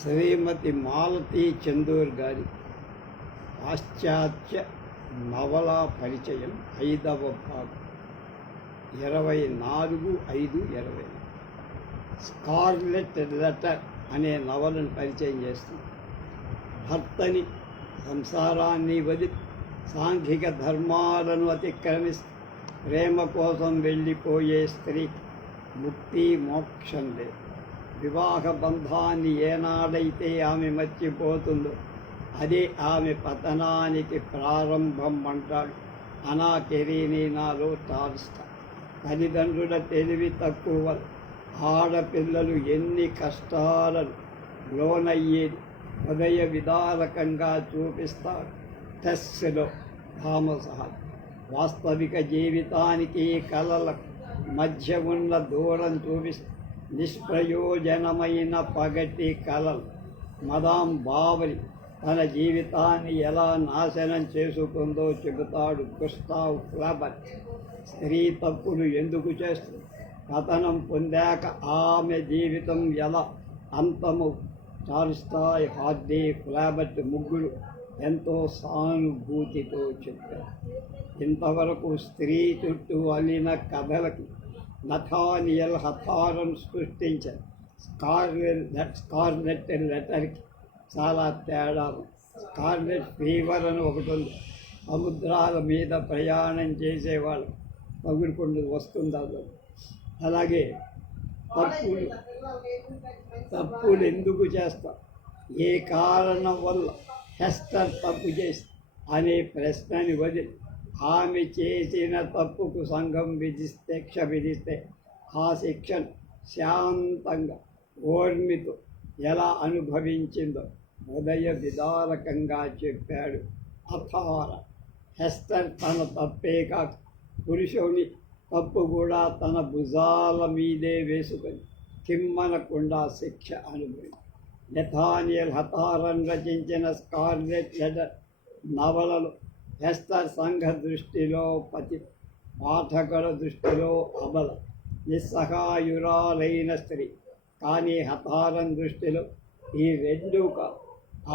శ్రీమతి మాలతీ చందూర్ గారి పాశ్చాత్య నవలా పరిచయం 5వ భాగం 24/5/20 స్కార్లెట్ లెటర్ అనే నవలను పరిచయం చేస్తుంది. భర్తని సంసారాన్ని వదిలి సాంఘిక ధర్మాలను అతిక్రమిస్తూ ప్రేమ కోసం వెళ్ళిపోయే స్త్రీకి ముక్తి మోక్షం లేదు. వివాహ బంధాన్ని ఏనాడైతే ఆమె మర్చిపోతుందో అదే ఆమె పతనానికి ప్రారంభం అంటాడు అనా కెరీనినాలో టాల్స్టాయ్. తల్లిదండ్రుల తెలివి తక్కువ ఆడపిల్లలు ఎన్ని కష్టాలను లోనయ్యేది హృదయ విదారకంగా చూపిస్తాడు టెస్లో థామస్ హాల్. వాస్తవిక జీవితానికి కలలకు మధ్య ఉన్న దూరం చూపిస్తూ నిష్ప్రయోజనమైన పగటి కలలు. మదాం బావరి తన జీవితాన్ని ఎలా నాశనం చేసుకుందో చెబుతాడు గుస్తావ్ ఫ్లాబర్ట్. స్త్రీ తప్పులు ఎందుకు చేస్తుంది, పతనం పొందాక ఆమె జీవితం ఎలా అంతము. టాల్స్టాయ్, హార్డీ, ఫ్లాబర్ట్ ముగ్గురు ఎంతో సానుభూతితో చెప్పారు. ఇంతవరకు స్త్రీ చుట్టూ అల్లిన కథలకు నథానియల్ హథారన్ సృష్టించారు. స్కార్లెట్ లెటర్కి చాలా తేడా. స్కార్లెట్ ఫీవర్ అని ఒకటి ఉంది. సముద్రాల మీద ప్రయాణం చేసేవాళ్ళు పగులుకుండా వస్తుందా. అలాగే తప్పులు ఎందుకు చేస్తా, ఏ కారణం వల్ల హెస్టర్ తప్పు చేసి అనే ప్రశ్నని వదిలి ఆమె చేసిన తప్పుకు సంఘం శిక్ష విధిస్తే ఆ శిక్షను శాంతంగా ఓర్మితో ఎలా అనుభవించిందో హృదయ విదారకంగా చెప్పాడు అథార. హెస్టర్ తన తప్పే కాక పురుషుని తప్పు కూడా తన భుజాల మీదే వేసుకొని కిమ్మనకుండా శిక్ష అనుభవి. నథానియల్ హథారన్ రచించిన స్కార్లెట్ లెటర్ నవలలో హెస్టర్ సంఘ దృష్టిలో పతి, పాఠకుల దృష్టిలో అబల, నిస్సహాయురాలైన స్త్రీ. కానీ హథారన్ దృష్టిలో ఈ రెండూ కాదు.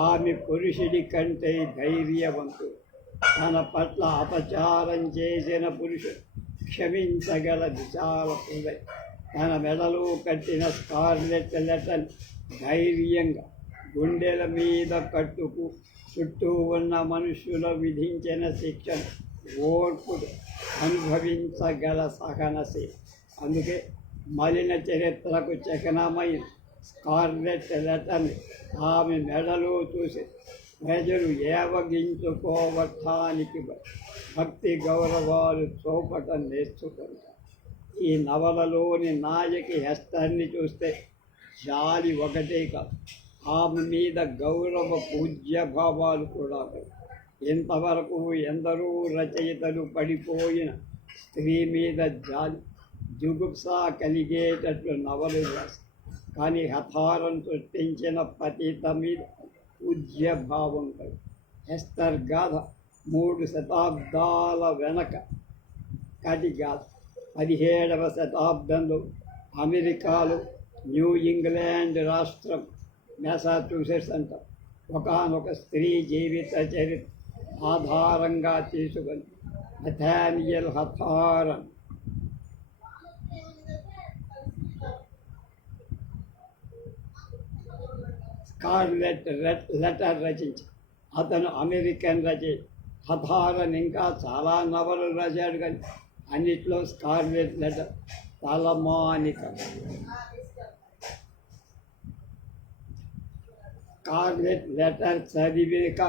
ఆమె పురుషుడి కంటే ధైర్యవంతుడు. తన పట్ల అపచారం చేసిన పురుషుడు క్షమించగల విశాల హృదయం. తన మెడలో కట్టిన స్కార్లెట్ లెటర్ ధైర్యంగా గుండెల మీద కట్టుకు చుట్టూ ఉన్న మనుషులు విధించిన శిక్షను ఓర్పుడు అనుభవించగల సహనశీల. అందుకే మలిన చరిత్రకు చకనమైన స్కార్లెట్ లెటర్ని ఆమె మెడలో చూసి ప్రజలు ఏవగించుకోవటానికి భక్తి గౌరవాలు చూపటం నేర్చుకుంటారు. ఈ నవలలోని నాయకి హెస్టర్ని చూస్తే జాలి ఒకటే కాదు, ఆమె మీద గౌరవ పూజ్య భావాలు కూడా. ఇంతవరకు ఎందరో రచయితలు పడిపోయిన స్త్రీ మీద జాలి జుగుప్స కలిగేటట్లు నవలు రాశారు. కానీ హథారన్ సృష్టించిన పతిత మీద పూజ్య భావం కలు. హెస్టర్ గాథ 3 శతాబ్దాల వెనక కటి గాథ. 17వ శతాబ్దంలో అమెరికాలో న్యూ ఇంగ్లాండ్ రాష్ట్రం మెసాచ్యూసెట్స్ అంటారు ఒకానొక స్త్రీ జీవిత చరిత్ర ఆధారంగా తీసుకొని నథానియల్ హథారన్ స్కార్లెట్ లెటర్ రచించారు. అతను అమెరికన్ రచయిత. హథారన్ ఇంకా చాలా నవలలు రాశాడు, కానీ అన్నిట్లో స్కార్లెట్ లెటర్ తలమానిక. స్కార్లెట్ లెటర్ చదివేక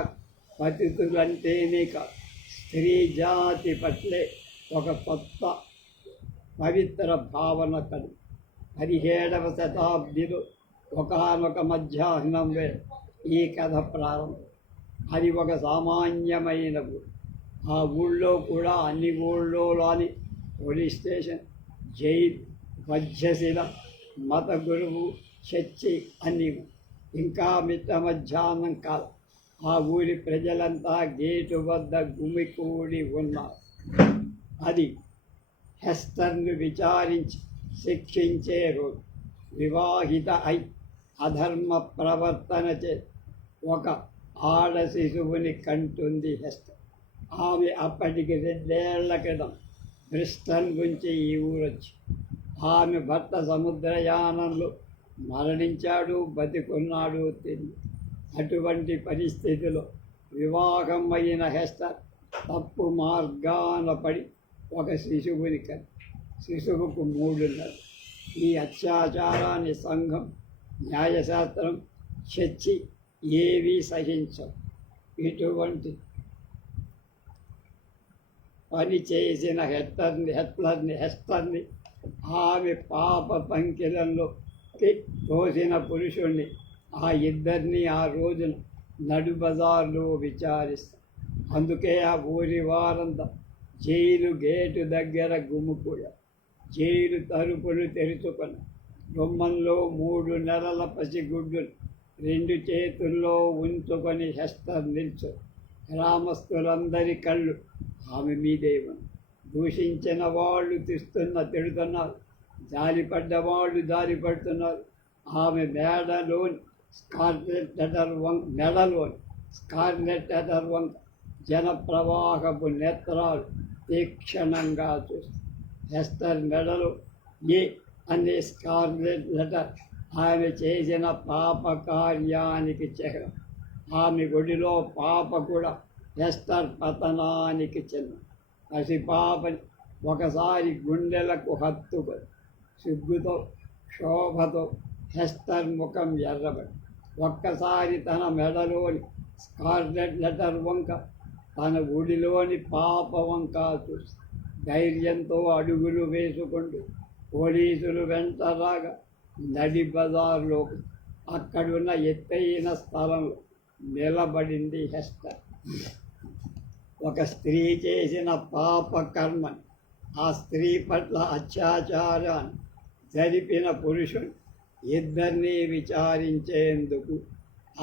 పతితులంటేనే కాదు, స్త్రీ జాతి పట్లే ఒక కొత్త పవిత్ర భావన కలు. 17వ శతాబ్దిలో ఒకానొక మధ్యాహ్నం వేళ ఈ కథ ప్రారంభం. అది ఒక సామాన్యమైన ఊరు. ఆ ఊళ్ళో కూడా అన్ని ఊళ్ళోని పోలీస్ స్టేషన్, జైలు, మధ్యశిల, మత గురువు, చర్చి అన్నీ. ఇంకా మిట్ట మధ్యాహ్నం కాలం ఆ ఊరి ప్రజలంతా గేటు వద్ద గుమికూడి ఉన్నారు. అది హెస్టర్ను విచారించి శిక్షించే రోజు. వివాహిత అయి అధర్మ ప్రవర్తన చే ఒక ఆడ శిశువుని కంటుంది హెస్టర్. ఆమె అప్పటికి 2 ఏళ్ల క్రితం బ్రిస్టన్ గురించి ఈ ఊరొచ్చి ఆమె భర్త సముద్రయానంలో మరణించాడు, బతికున్నాడు తెలియదు. అటువంటి పరిస్థితిలో వివాహం అయిన హెస్టర్ తప్పు మార్గాన పడి ఒక శిశువుని కని శిశువుకు 3 నెలలు. ఈ అత్యాచారాన్ని సంఘం, న్యాయశాస్త్రం, చర్చి ఏవీ సహించవు. ఇటువంటి పని చేసిన హెస్టర్ని ఆమె పాప పంకిలంలోకి తోసిన పురుషుణ్ణి ఆ ఇద్దరిని ఆ రోజున నడు బజార్లో విచారిస్తారు. అందుకే ఆ ఊరి వారంతా జైలు గేటు దగ్గర గుమ్ముకూడారు. జైలు తలుపులు తెరుచుకొని గుమ్మంలో 3 నెలల పసిగుడ్డును 2 చేతుల్లో ఉంచుకొని హెస్టర్ నిల్చో. గ్రామస్తులందరి కళ్ళు ఆమె మీదే ఉంది. దూషించిన వాళ్ళు తిడుతున్నారు, జాలిపడ్డవాళ్ళు జాలిపడుతున్నారు. ఆమె మెడలోని స్కార్లెట్ లెటర్ వంక జనప్రవాహపు నేత్రాలు తీక్షణంగా చూస్తాయి. హెస్టర్ మెడలో ఏ అనే స్కార్లెట్ లెటర్ ఆమె చేసిన పాప కార్యానికి చిహ్నం. ఆమె ఒడిలో పాప కూడా హెస్టర్ పతనానికి చిహ్నం. పసిపాపని ఒకసారి గుండెలకు హత్తుకొని సిగ్గుతో శోభతో హెస్టర్ ముఖం ఎర్రబడి ఒక్కసారి తన మెడలోని స్కార్లెట్ లెటర్ వంక తన ఒడిలోని పాప వంక చూసి ధైర్యంతో అడుగులు వేసుకుంటూ పోలీసులు వెంట రాగా నడి బజార్లోకి అక్కడున్న ఎత్తైన స్థలంలో నిలబడింది హెస్టర్. ఒక స్త్రీ చేసిన పాప కర్మని, ఆ స్త్రీ పట్ల అత్యాచారాన్ని జరిపిన పురుషుడు ఇద్దరినీ విచారించేందుకు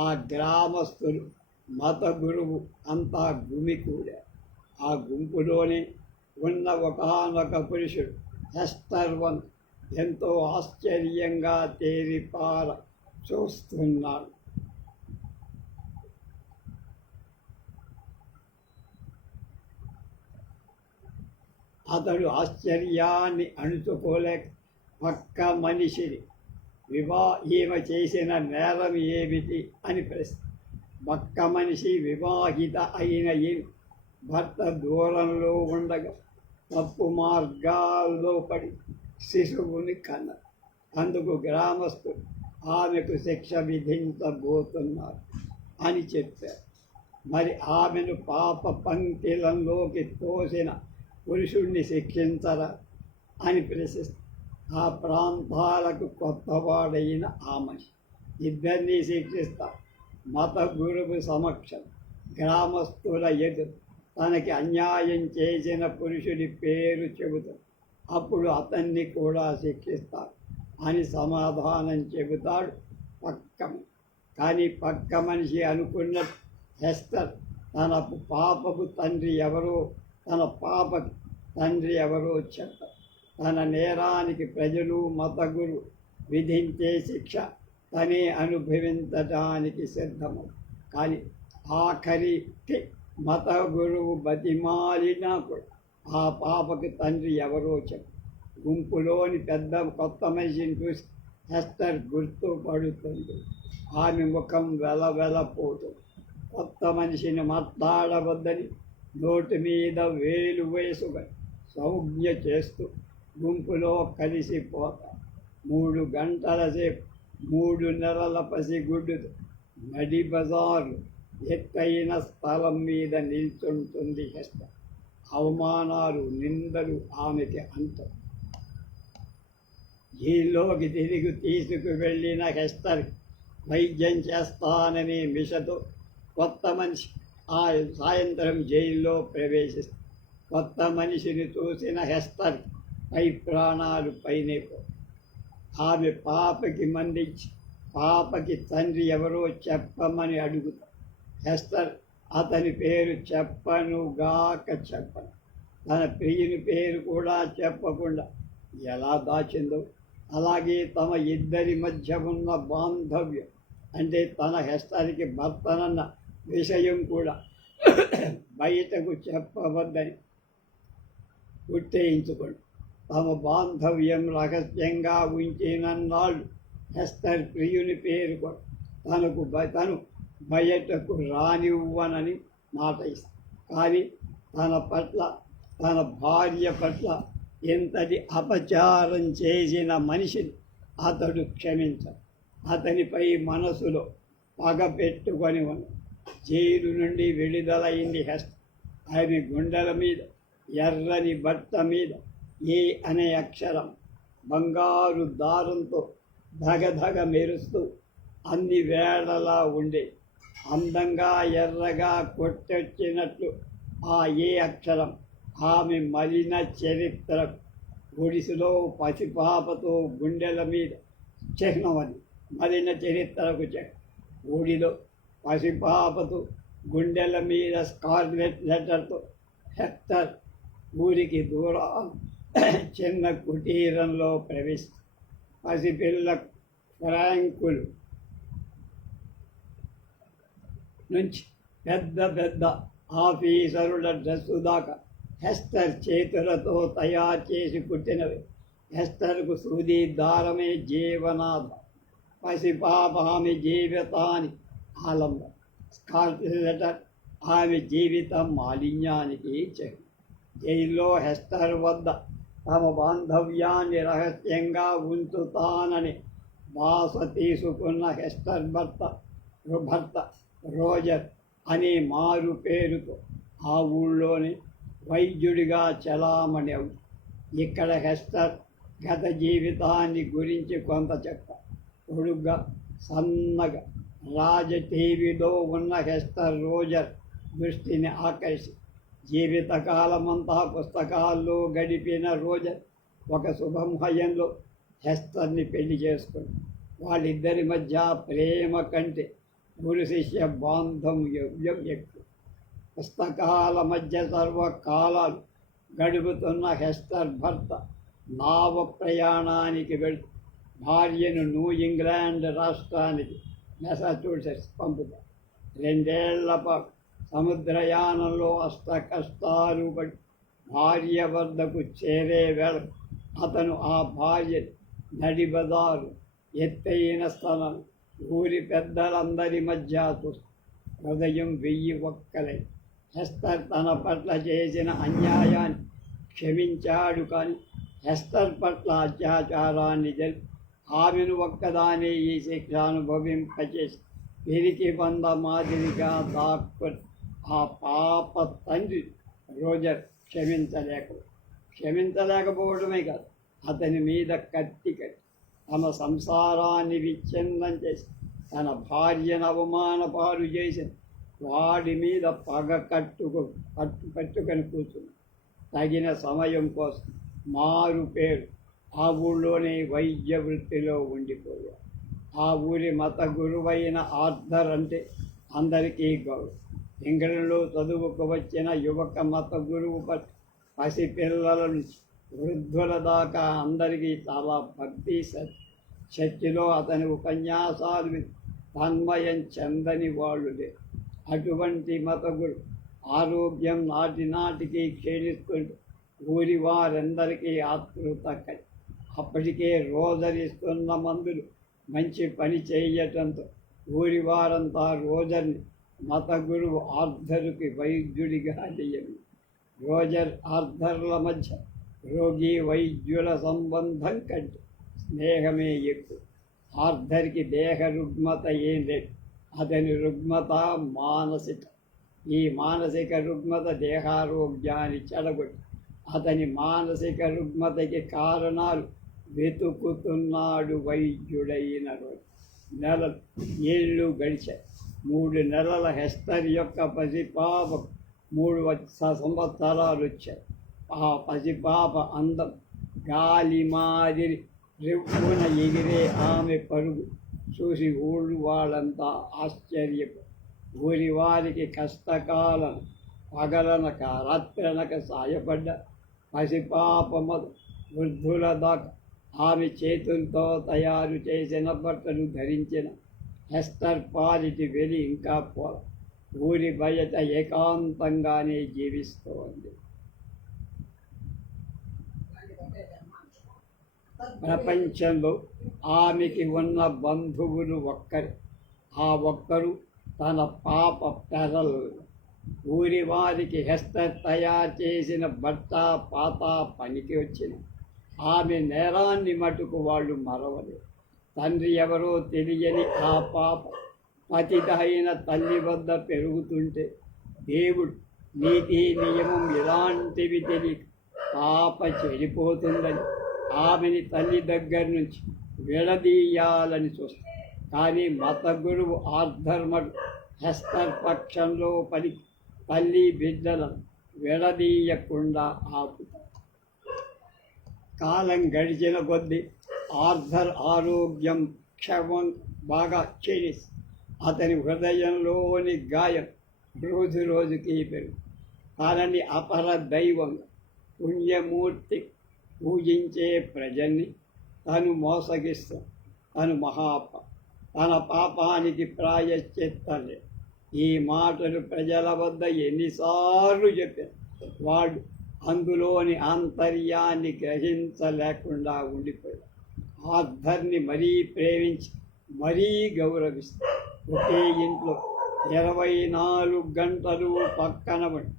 ఆ గ్రామస్తులు, మత గురువు అంతా గుమికూడారు. ఆ గుంపులోనే ఉన్న ఒకానొక పురుషుడు హెస్టర్ వంక ఎంతో ఆశ్చర్యంగా తేరిపార చూస్తున్నాడు. అతడు ఆశ్చర్యాన్ని అణుచుకోలేక పక్క మనిషిని ఈమె చేసిన నేరం ఏమిటి అని ప్రశ్న. పక్క మనిషి వివాహిత అయిన ఈమె భర్త దూరంలో ఉండగా తప్పు మార్గాల్లో పడి శిశువుని కన్నారు. అందుకు గ్రామస్తులు ఆమెకు శిక్ష విధించబోతున్నారు అని చెప్పారు. మరి ఆమెను పాప పంక్తిలంలోకి తోసిన పురుషుణ్ణి శిక్షించరా అని ప్రశ్నిస్తారు. ఆ ప్రాంతాలకు కొత్తవాడైన ఆ మనిషి ఇద్దరినీ శిక్షిస్తారు. మత గురువు సమక్షం గ్రామస్తుల ఎదురు తనకి అన్యాయం చేసిన పురుషుడి పేరు చెబుతాడు. అప్పుడు అతన్ని కూడా శిక్షిస్తారు అని సమాధానం చెబుతాడు పక్క. కానీ పక్క మనిషి అనుకున్న హెస్టర్ తన పాపపు తండ్రి ఎవరో చెప్పారు. తన నేరానికి ప్రజలు, మత గురు విధించే శిక్ష తనే అనుభవించడానికి సిద్ధము. కానీ ఆఖరికి మత గురువు బతిమాలినా కూడా ఆ పాపకి తండ్రి ఎవరో చెప్పు. గుంపులోని కొత్త మనిషిని చూసి హెస్టర్ గుర్తుపడుతుంది. ఆమె ముఖం వెలవెలపోతుంది. కొత్త మనిషిని మాట్లాడవద్దని నోటి మీద వేలు వేసుకొని సౌజ్ఞ చేస్తూ గుంపులో కలిసిపోతారు. 3 గంటల సేపు 3 నెలల పసిగుడ్డుతో నడి బజార్లు ఎత్తైన స్థలం మీద నిల్చుంటుంది హెస్టర్. అవమానాలు, నిందలు ఆమెకి అంతం. జైల్లోకి తిరిగి తీసుకువెళ్ళిన హెస్టర్ వైద్యం చేస్తాననే మిషతో కొత్త మనిషి ఆ సాయంత్రం జైల్లో ప్రవేశిస్తారు. కొత్త మనిషిని చూసిన హెస్టర్ పై ప్రాణాలు పైనే ఆమె పాపకి మందించి పాపకి తండ్రి ఎవరో చెప్పమని అడుగుతారు. హెస్టర్ అతని పేరు చెప్పను. తన ప్రియుని పేరు కూడా చెప్పకుండా ఎలా దాచిందో అలాగే తమ ఇద్దరి మధ్య ఉన్న బాంధవ్యం అంటే తన హెస్టర్కి భర్తనన్న విషయం కూడా బయటకు చెప్పవద్దని గుర్తించుకోండి. తమ బాంధవ్యం రహస్యంగా ఉంచినన్నాళ్ళు హెస్టర్ ప్రియుని పేరుకొని తను బయటకు రానివ్వనని మాట ఇస్తాడు. కానీ తన భార్య పట్ల ఎంతటి అపచారం చేసిన మనిషిని అతడు క్షమించాడు. అతనిపై మనసులో పగ పెట్టుకొని ఉన్నాడు. జైలు నుండి విడుదలైంది హెస్టర్. ఆమె గుండెల మీద ఎర్రని బట్ట మీద ఏ అనే అక్షరం బంగారు దారంతో ధగధగ మెరుస్తూ అన్ని వేళలా ఉండే అందంగా ఎర్రగా కొట్టొచ్చినట్లు ఆ ఏ అక్షరం ఆమె మలిన చరిత్ర గుడిసెలో పసిపాపతో గుండెల మీద చిహ్నమని మలిన చరిత్రకు చిహ్నం. ఊడిలో పసిపాపతో గుండెల మీద స్కార్లెట్ లెటర్తో హెక్టర్ ఊరికి దూరం చిన్న కుటీరంలో ప్రవేశించి పసిపిల్ల ఫ్రాంకులు నుంచి పెద్ద పెద్ద ఆఫీసరుల డ్రెస్సు దాకా హెస్టర్ చేతులతో తయారు చేసి కుట్టినవి. హెస్టర్కు సూది దారమే జీవనాధారం. పసిపాప ఆమె జీవితాన్ని ఆలంబం. స్కార్ఫ్ లెటర్ ఆమె జీవిత మాలిన్యానికి చిహ్నం. జైల్లో హెస్టర్ వద్ద తమ బాంధవ్యాన్ని రహస్యంగా ఉంచుతానని బాస తీసుకున్న హెస్టర్ భర్త రోజర్ అనే మారు పేరుతో ఆ ఊళ్ళోనే వైద్యుడిగా చలామణి అవుతుంది. ఇక్కడ హెస్టర్ గత జీవితాన్ని గురించి కొంత చెప్తారు. పొడుగ్గా సన్నగా రాజ టీవీలో ఉన్న హెస్టర్ రోజర్ దృష్టిని ఆకర్షి జీవితకాలమంతా పుస్తకాల్లో గడిపిన రోజర్ ఒక శుభమయంలో హెస్టర్ని పెళ్లి చేసుకుంది. వాళ్ళిద్దరి మధ్య ప్రేమ కంటే గురు శిష్య బాంధవ్యం ఎక్కువ. పుస్తకాల మధ్య సర్వకాలాలు గడుపుతున్న హెస్టర్ భర్త నావ ప్రయాణానికి వెళుతూ భార్యను న్యూ ఇంగ్లాండ్ రాష్ట్రానికి మెసాచ్యూసెట్స్ పంపుతారు. 2 ఏళ్ల పాటు సముద్రయానంలో అష్ట కష్టాలు పడి భార్య వద్దకు చేరే వేళ అతను ఆ భార్య నడిబదారు ఎత్తైన స్థలం ఊరి పెద్దలందరి మధ్య చూస్తూ హృదయం 1000 ఒక్కలై హెస్టర్ తన పట్ల చేసిన అన్యాయాన్ని క్షమించాడు. కానీ హెస్టర్ పట్ల అత్యాచారాన్ని జరిపి ఆమెను ఒక్కదానే ఈ శిక్ష అనుభవింపచేసి పిరికి బంద మాదిరిగా దాక్కుని ఆ పాప తండ్రి రోజర్ క్షమించలేకపోవడమే కాదు, అతని మీద కత్తి కట్టి తమ సంసారాన్ని విచ్ఛిన్నం చేసి తన భార్యను అవమానపాలు చేసిన వాడి మీద పగ పట్టుకొని కూర్చుంది. తగిన సమయం కోసం మారు పేరు ఆ ఊళ్ళోనే వైద్య వృత్తిలో ఉండిపోయారు. ఆ ఊరి మత గురువైన ఆర్థర్ అంటే అందరికీ గౌరవం. ఇంగ్లండ్లో చదువుకు వచ్చిన యువక మత గురువు పసిపిల్లల నుంచి వృద్ధుల దాకా అందరికీ చాలా భక్తి. చర్చిలో అతని ఉపన్యాసాలు తన్మయం చెందని వాళ్ళు లేరు. అటువంటి మత గురు ఆరోగ్యం నాటికి క్షీణిస్తుంటే ఊరి వారందరికీ ఆతృత కలిగి అప్పటికే రోజరిస్తున్న మందులు మంచి పని చేయటంతో ఊరి వారంతా రోజర్ని మత గురువు ఆర్థర్కి వైద్యుడిగా నియమి. రోజర్ ఆర్థర్ల మధ్య రోగి వైద్యుల సంబంధం కంటే స్నేహమే ఎక్కువ. ఆర్థర్కి దేహ రుగ్మత ఏం లేదు, అతని రుగ్మత మానసిక. ఈ మానసిక రుగ్మత దేహారోగ్యాన్ని చెడగొట్టి అతని మానసిక రుగ్మతకి కారణాలు వెతుకుతున్నాడు వైద్యుడైన రోజు. ఏళ్ళు గడిచాయి. 3 నెలల హెస్టర్ యొక్క పసిపాపకు 3 సంవత్సరాలు వచ్చాయి. ఆ పసిపాప అందం గాలి మాదిరి రివ్వున ఎగిరే ఆమె పరుగు చూసి ఊళ్ళు వాళ్ళంతా ఆశ్చర్యపోయి ఊరి వారికి కష్టకాలం పగలనక రాత్రనక సాయపడ్డ పసిపాప వృద్ధుల దాకా ఆమె చేతులతో తయారు చేసిన బట్టలు ధరించిన హెస్టర్ పాలిటి వెలి ఇంకా పోల ఊరి బయట ఏకాంతంగానే జీవిస్తోంది. ప్రపంచంలో ఆమెకి ఉన్న బంధువులు ఒక్కరే. ఆ ఒక్కరు తన పాప పెరల్. ఊరి వారికి హెస్టర్ తయారు చేసిన బట్ట పాత పనికి వచ్చిన ఆమె నేరాన్ని మటుకు వాళ్ళు మరవలేదు. తండ్రి ఎవరో తెలియని ఆ పాప పతితైన తల్లి వద్ద పెరుగుతుంటే దేవుడు నీతి నియమం ఇలాంటివి తెలియక పాప చెడిపోతుందని ఆమెని తల్లి దగ్గర నుంచి విడదీయాలని చూస్తాడు. కానీ మత గురువు ఆర్థర్మడు హెస్టర్ పక్షంలో పడి తల్లి బిడ్డలను విడదీయకుండా ఆపుతాడు. కాలం గడిచిన కొద్దీ ఆర్థర్ ఆరోగ్యం క్షమం బాగా క్షీణిస్తుంది. అతని హృదయంలోని గాయం రోజు రోజుకి పెరుగు. తనని అపర దైవంగా పుణ్యమూర్తి పూజించే ప్రజల్ని తను మోసగిస్తూ తన పాపానికి ప్రాయశ్చిత్తలే. ఈ మాటలు ప్రజల వద్ద ఎన్నిసార్లు చెప్పారు. వాడు అందులోని ఆంతర్యాన్ని గ్రహించలేకుండా ఉండిపోయాడు. ఆర్థర్ని మరీ ప్రేమించి మరీ గౌరవిస్తాడు. ఒకే ఇంట్లో 24 గంటలు పక్కన పడి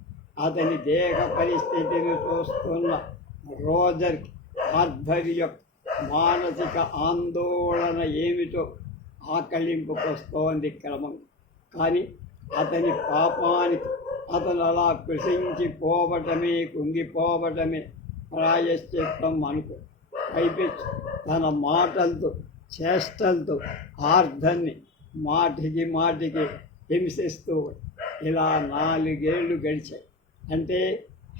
అతని దేహ పరిస్థితిని చూస్తున్న రోజర్కి ఆర్థర్ యొక్క మానసిక ఆందోళన ఏమిటో ఆకలింపుకొస్తోంది క్రమంగా. కానీ అతని పాపానికి అతను అలా కృషించిపోవటమే కుంగిపోవటమే ప్రాయశ్చిత్తం అనుకో. పైపెచ్చు తన మాటలతో చేష్టలతో ఆర్థర్ని మాటికి హింసిస్తూ ఇలా 4 ఏళ్ళు గడిచాయి. అంటే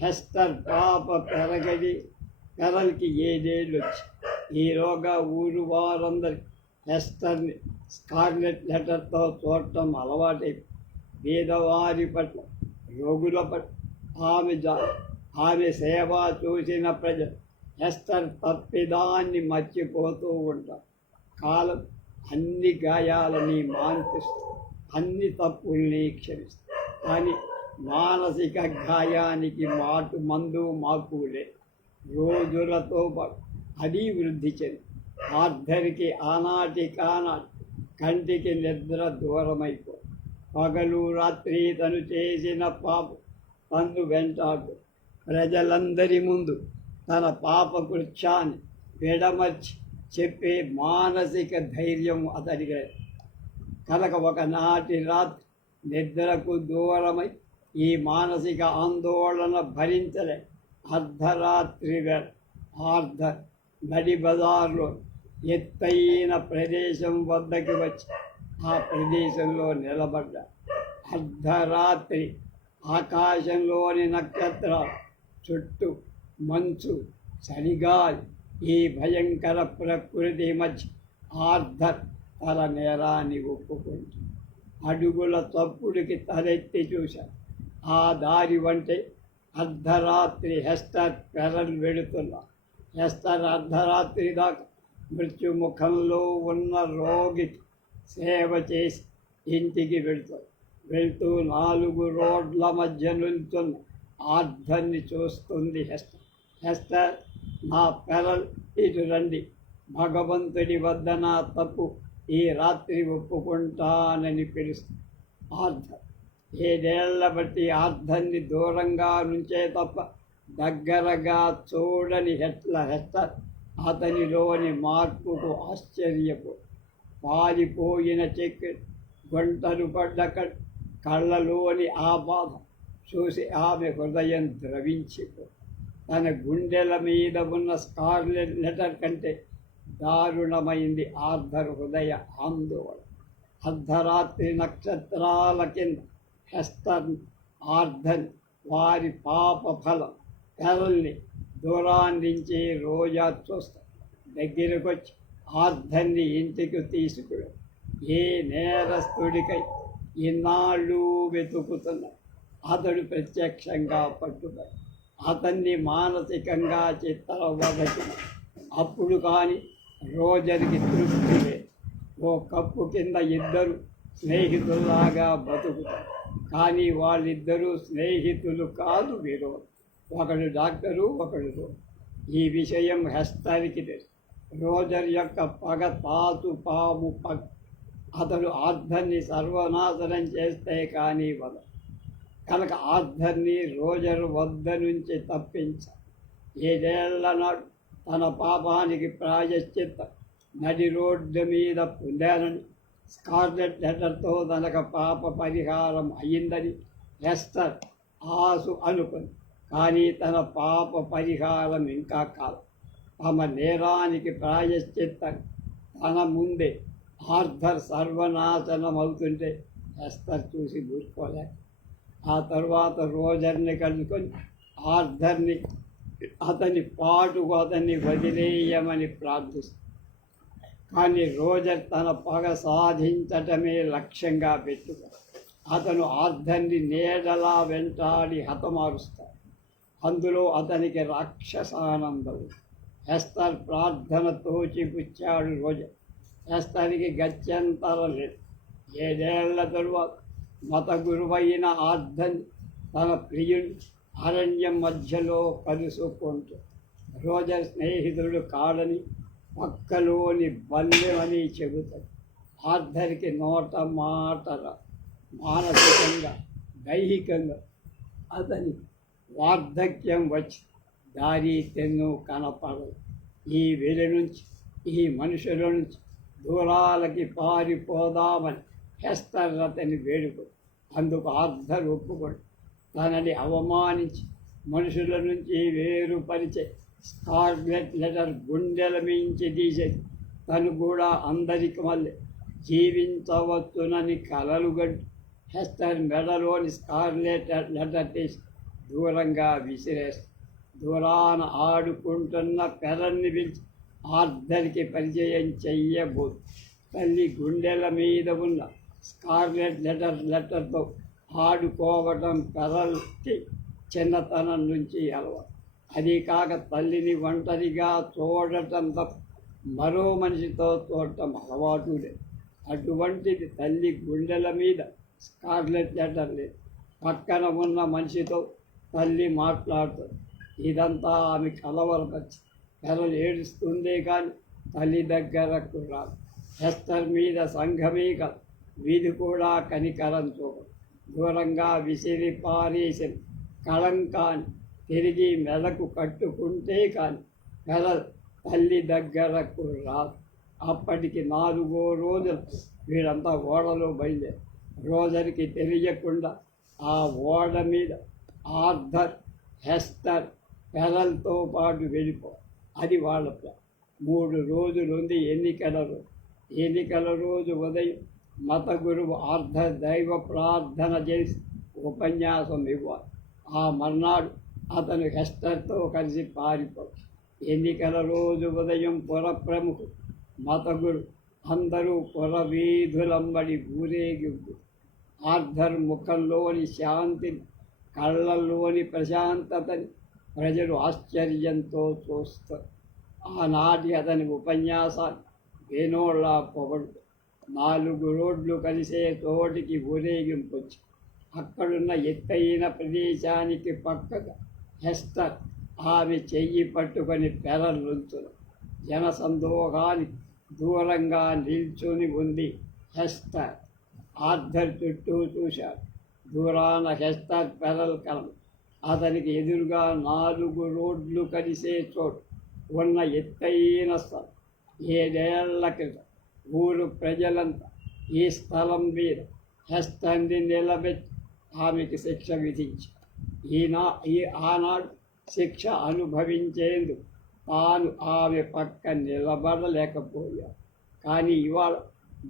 హెస్టర్ పాప పెరల్కి 7 ఏళ్ళు వచ్చాయి. ఈలోగా ఊరు వారందరికీ హెస్టర్ని స్కార్లెట్ లెటర్తో చూడటం అలవాటైపోయింది. పేదవారి పట్ల రోగుల పట్ల ఆమె సేవ చూసిన ప్రజలు హెస్టర్ తప్పిదాన్ని మర్చిపోతూ ఉంటారు. కాలం అన్ని గాయాలని మాన్పిస్తుంది, అన్ని తప్పుల్ని క్షమిస్తుంది. కానీ మానసిక గాయానికి మందు మాకులే. రోజులతో పాటు అది వృద్ధి చెంది ఆర్థర్కి ఆనాటి కంటికి నిద్ర దూరమైపో. పగలు రాత్రి తను చేసిన పాపం తను వెంటాడు. ప్రజలందరి ముందు తన పాప కృత్యాన్ని విడమర్చి చెప్పే మానసిక ధైర్యం అతడిగా కనుక ఒకనాటి రాత్రి నిద్రకు దూరమై ఈ మానసిక ఆందోళన భరించలే అర్ధరాత్రి వేళ ఆర్థర్ నడి బజార్లో ఎత్తైన ప్రదేశం వద్దకి వచ్చి ఆ ప్రదేశంలో నిలబడ్డా. అర్ధరాత్రి ఆకాశంలోని నక్షత్రాలు చుట్టూ మంచు చలిగాలి ఈ భయంకర ప్రకృతి మధ్య ఆర్థర్ తన నేరాన్ని ఒప్పుకుంటూ అడుగుల తప్పుడికి తలెత్తి చూశాడు. ఆ దారి వంటే అర్ధరాత్రి హెస్టర్ పెరల్ వెళుతున్నా. హెస్టర్ అర్ధరాత్రి దాకా మృత్యుముఖంలో ఉన్న రోగికి సేవ చేసి ఇంటికి వెళ్తూ 4 రోడ్ల మధ్య నిల్చున్న ఆర్థర్ని చూస్తుంది హెస్టర్. నా పెరల్ ఇటు రండి, భగవంతుడి వద్ద నా తప్పు ఈ రాత్రి ఒప్పుకుంటానని పిలుస్తుంది. ఆర్థర్ 7 ఏళ్ల బట్టి ఆర్థర్ని దూరంగా నుంచే తప్ప దగ్గరగా చూడని హెస్టర్ అతనిలోని మార్పుకు ఆశ్చర్యపో. పారిపోయిన చెక్కి గొంటలు పడ్డ కళ్ళలోని ఆ బాధ చూసి ఆమె హృదయం ద్రవించిపో. తన గుండెల మీద ఉన్న స్కార్లెట్ లెటర్ కంటే దారుణమైంది ఆర్థర్ హృదయ ఆందోళన. అర్ధరాత్రి నక్షత్రాల కింద హెస్టర్ ఆర్థర్ వారి పాప ఫలం పెరల్ని దూరాన్నించి రోజా చూస్తారు. దగ్గరకు వచ్చి ఆర్థర్ని ఇంటికి తీసుకుని ఏ నేరస్తుడికై ఇన్నాళ్ళు వెతుకుతున్నా అతడు ప్రత్యక్షంగా పట్టుబడి అతన్ని మానసికంగా చిత్తరవదకిన అప్పుడు కానీ రోజర్కి తృప్తి లేదు. ఓ కప్పు కింద ఇద్దరు స్నేహితుల్లాగా బతుకుతారు, కానీ వాళ్ళిద్దరూ స్నేహితులు కాదు, విరోధం. ఒకడు డాక్టరు, ఒకడు రోగి. ఈ విషయం హెస్టర్కి తెలుసు. రోజర్ యొక్క పగ తాతు పాము పగ. అతడు ఆర్థర్ని సర్వనాశనం చేస్తే కానీ వద. కనుక ఆర్థర్ని రోజర్ వద్ద నుంచి తప్పించాలి. 7 ఏళ్ల నాడు తన పాపానికి ప్రాయశ్చిత్తం నడి రోడ్డు మీద పొందానని, స్కార్లెట్ లెటర్తో తనకు పాప పరిహారం అయిందని హెస్టర్ ఆసు అనుకుంది. కానీ తన పాప పరిహారం ఇంకా కాదు. తమ నేరానికి ప్రాయశ్చిత్తం తన ముందే ఆర్థర్ సర్వనాశనం అవుతుంటే హెస్టర్ చూసి ఊరుకోలేక ఆ తర్వాత రోజర్ని కలుసుకొని ఆర్థర్ని అతని పాటుకు అతన్ని వదిలేయమని ప్రార్థిస్తుంది. కానీ రోజర్ తన పగ సాధించటమే లక్ష్యంగా పెట్టుకుని అతను ఆర్థర్ని నీడలా వెంటాడి హతమారుస్తాడు. అందులో అతనికి రాక్షసానందం. హెస్టర్ ప్రార్థన తోచిపుచ్చాడు రోజర్. హెస్టర్కి గత్యంతరం లేదు. 7 ఏళ్ల తరువాత మత గురువైన ఆర్థర్ని తన ప్రియుడు అరణ్యం మధ్యలో కలుసుకుంటూ రోజర్ స్నేహితుడు కాడని, పక్కలోని బల్లెమని చెబుతాడు. ఆర్థర్కి నోట మాటల మానసికంగా దైహికంగా అతని వార్ధక్యం వచ్చి దారి తెన్ను కనపడదు. ఈ వెలి నుంచి, ఈ మనుషుల నుంచి దూరాలకి పారిపోదామని హెస్టర్ అతని వేడుకొని అందుకు ఆర్థర్ ఒప్పుకోడు. తనని అవమానించి మనుషుల నుంచి వేరుపరిచే స్కార్లెట్ లెటర్ గుండెల మించి తీసేది తను కూడా అందరికి మళ్ళీ జీవించవచ్చునని కలలుగంటూ హెస్టర్ మెడలోని స్కార్లెట్ లెటర్ తీసి దూరంగా విసిరేస్తాడు. దూరాన ఆడుకుంటున్న పెరన్ని పిలిచి ఆర్థర్కి పరిచయం చెయ్యబోదు. తల్లి గుండెల మీద ఉన్న స్కార్లెట్ లెటర్తో ఆడుకోవటం పెరల్కి చిన్నతనం నుంచి అలవాటు. అది కాక తల్లిని ఒంటరిగా చూడటం తప్ప మరో మనిషితో చూడటం అలవాటు లేదు. అటువంటిది తల్లి గుండెల మీద స్కార్లెట్ లెటర్ లేదు. పక్కన ఉన్న మనిషితో తల్లి మాట్లాడుతుంది. ఇదంతా ఆమె కలవరపరిచి పెరలు ఏడుస్తుందే కానీ తల్లి దగ్గరకు రాదు. హెస్టర్ మీద సంఘమే కాదు, వీధి కూడా కనికరం చూడదు. దూరంగా విసిరి పారేసిన కళంకాన్ని తిరిగి మెలకు కట్టుకుంటే కానీ పెరలు తల్లి దగ్గరకు రాదు. అప్పటికి 4వ రోజులు వీరంతా ఓడలో బయలుదేరు. రోజర్కి తెలియకుండా ఆ ఓడ మీద ఆర్థర్, హెస్టర్, పెరల్తో పాటు వెళ్ళిపో. అది వాళ్ళ ప్లాన్. 3 రోజులుంది ఎన్నికల రోజు ఉదయం మత గురువు ఆర్థర్ దైవ ప్రార్థన చేసి ఉపన్యాసం ఇవ్వాలి. ఆ మర్నాడు అతను హెస్టర్తో కలిసి పారిపోయి ఎన్నికల రోజు ఉదయం పుర ప్రముఖులు, మత గురు అందరూ పుర వీధులంబడి ఊరేగి ఆర్థర్ ముఖంలోని శాంతిని, కళ్ళల్లోని ప్రశాంతతని ప్రజలు ఆశ్చర్యంతో చూస్తారు. ఆనాటి అతని ఉపన్యాసాన్ని వేణోళ్ళ పొగడు 4 రోడ్లు కలిసే తోటికి ఊరేగింపొచ్చి అక్కడున్న ఎత్తైన ప్రదేశానికి పక్కగా హెస్టర్ ఆమె చెయ్యి పట్టుకొని పెరలుంచును. జనసందోహానికి దూరంగా నిల్చుని ఉంది హెస్టర్. ఆర్థర్ చుట్టూ చూశాడు. దూరాన హెస్టర్ పెరల్ కలం. అతనికి ఎదురుగా 4 రోడ్లు కలిసే చోటు ఉన్న ఎత్తైన స్థలం. 7 ఏళ్ల క్రితం ఊరు ప్రజలంతా ఈ స్థలం మీద హెస్టర్ని నిలబెట్టి ఆమెకి శిక్ష విధించి ఆనాడు శిక్ష అనుభవించేందుకు తాను ఆమె పక్క నిలబడలేకపోయాడు. కానీ ఇవాళ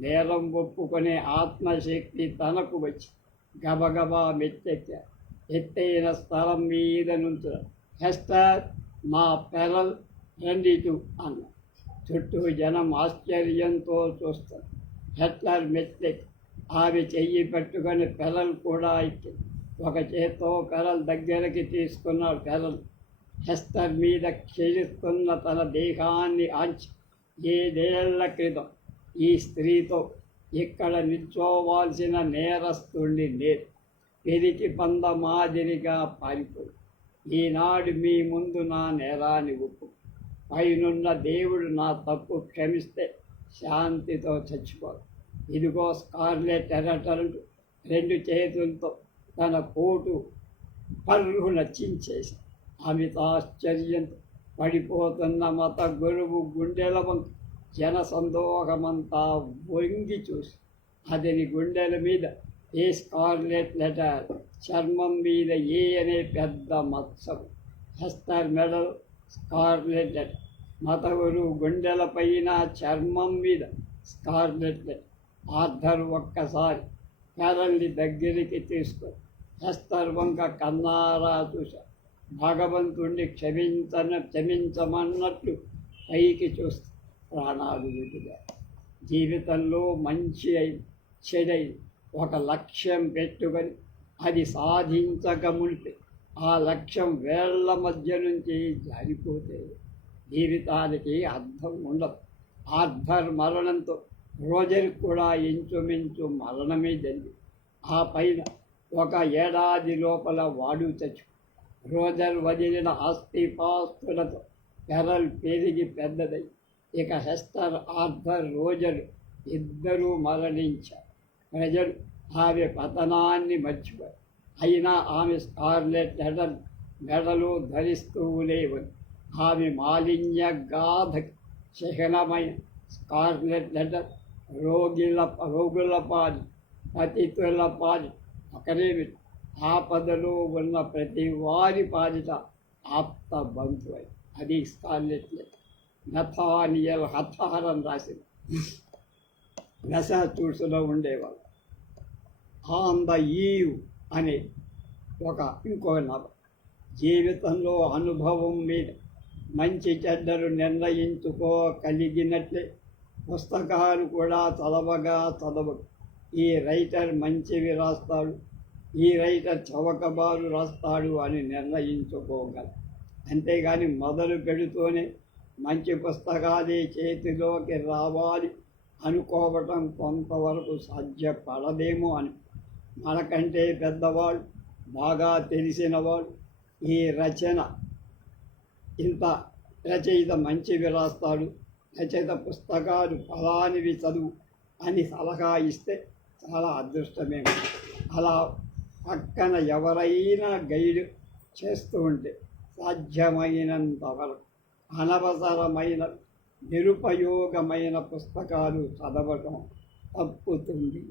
నేరం ఒప్పుకునే ఆత్మశక్తి తనకు వచ్చి గబగబా మెత్తెక్కాడు. ఎత్తైన స్థలం మీద నుంచి హెస్టర్, మా పెరల్ రెండిటు అన్న. చుట్టూ జనం ఆశ్చర్యంతో చూస్తారు. హెస్టర్ మెత్తెక్కి ఆమె చెయ్యి పెట్టుకొని పెరల్ కూడా ఎక్కింది. ఒక చేత్తో పెరల్ దగ్గరికి తీసుకున్నాడు. పెరల్ హెస్టర్ మీద క్షీణిస్తున్న తన దేహాన్ని ఆంచి ఏడేళ్ల క్రితం ఈ స్త్రీతో ఇక్కడ నిల్చోవాల్సిన నేరస్తుణ్ణి నేను పెరికి పంద మాదిరిగా పారిపోయి ఈనాడు మీ ముందు నా నేరాన్ని ఒప్పు పైనున్న దేవుడు నా తప్పు క్షమిస్తే శాంతితో చచ్చిపోదు. ఇదిగో స్కార్లెట్ ఎర్రటంటూ 2 చేతులతో తన కోటు పర్రు నచ్చించేసి అమితాశ్చర్యంతో పడిపోతున్న మత గురువు గుండెల వంక జన సందోహమంతా వంగి చూసి అతని గుండెల మీద ఏ స్కార్లెట్ లెటర్, చర్మం మీద ఏ అనే పెద్ద మత్సము, హెస్టర్ మెడల్ స్కార్లెట్ లెటర్, మత గురువు గుండెల పైన చర్మం మీద స్కార్లెట్ లెటర్. ఆర్థర్ ఒక్కసారి కరల్ని దగ్గరికి తీసుకొని హెస్టర్ వంక కన్నారా చూశారు. భగవంతుణ్ణి క్షమించమన్నట్లు పైకి చూస్తే ప్రాణాలు విడిగా. జీవితంలో మంచి అయి చెడై ఒక లక్ష్యం పెట్టుకొని అది సాధించక మునిపే ఆ లక్ష్యం వేళ్ల మధ్య నుంచి జారిపోతే జీవితానికి అర్థం ఉండదు. ఆర్థర్ మరణంతో రోజర్ కూడా ఇంచుమించు మరణమే జరిగింది. ఆ పైన 1 ఏడాది లోపల వాడు చచ్చు. రోజర్ వదిలిన ఆస్తిపాస్తులతో పెరల్ పెరిగి పెద్దదై ఇక హెస్టర్, ఆర్థర్, రోజర్ ఇద్దరూ మరణించారు. ప్రజలు ఆమె పతనాన్ని మర్చిపోయారు. అయినా ఆమె స్కార్లెట్ లెటర్ మెడలు ధరిస్తూ లేవని ఆమె మాలిన్య గాథకి చిహ్నమైన స్కార్లెట్ లెటర్ రోగుల పాలి, పతితుల పాలి, ఒకరేమి ఆపదలో ఉన్న ప్రతి వారి పాలిట ఆప్త బంధువై. అది స్కార్లెట్ లెటర్. నథానియల్ హఠారం రాసిన మెసాచ్యూసెట్స్లో ఉండేవాళ్ళు. ఆన్ ద ఈవ్ అనే ఇంకో నవల. జీవితంలో అనుభవం మీద మంచి చెడ్డలు నిర్ణయించుకోగలిగినట్లే పుస్తకాలు కూడా చదవడు. ఈ రైటర్ మంచివి రాస్తాడు, ఈ రైటర్ చవకబారు రాస్తాడు అని నిర్ణయించుకోగలరు. అంతేగాని మొదలు పెడుతూనే మంచి పుస్తకాలే చేతిలోకి రావాలి అనుకోవటం కొంతవరకు సాధ్యపడదేమో అని. మనకంటే పెద్దవాళ్ళు, బాగా తెలిసిన వాళ్ళు ఈ రచయిత మంచివి రాస్తాడు, రచయిత పుస్తకాలు ఫలానివి చదువు అని సలహా ఇస్తే చాలా అదృష్టమే. అలా పక్కన ఎవరైనా గైడ్ చేస్తూ ఉంటే సాధ్యమైనంత వరకు అనవసరమైన నిరుపయోగమైన పుస్తకాలు చదవటం తప్పుతుంది.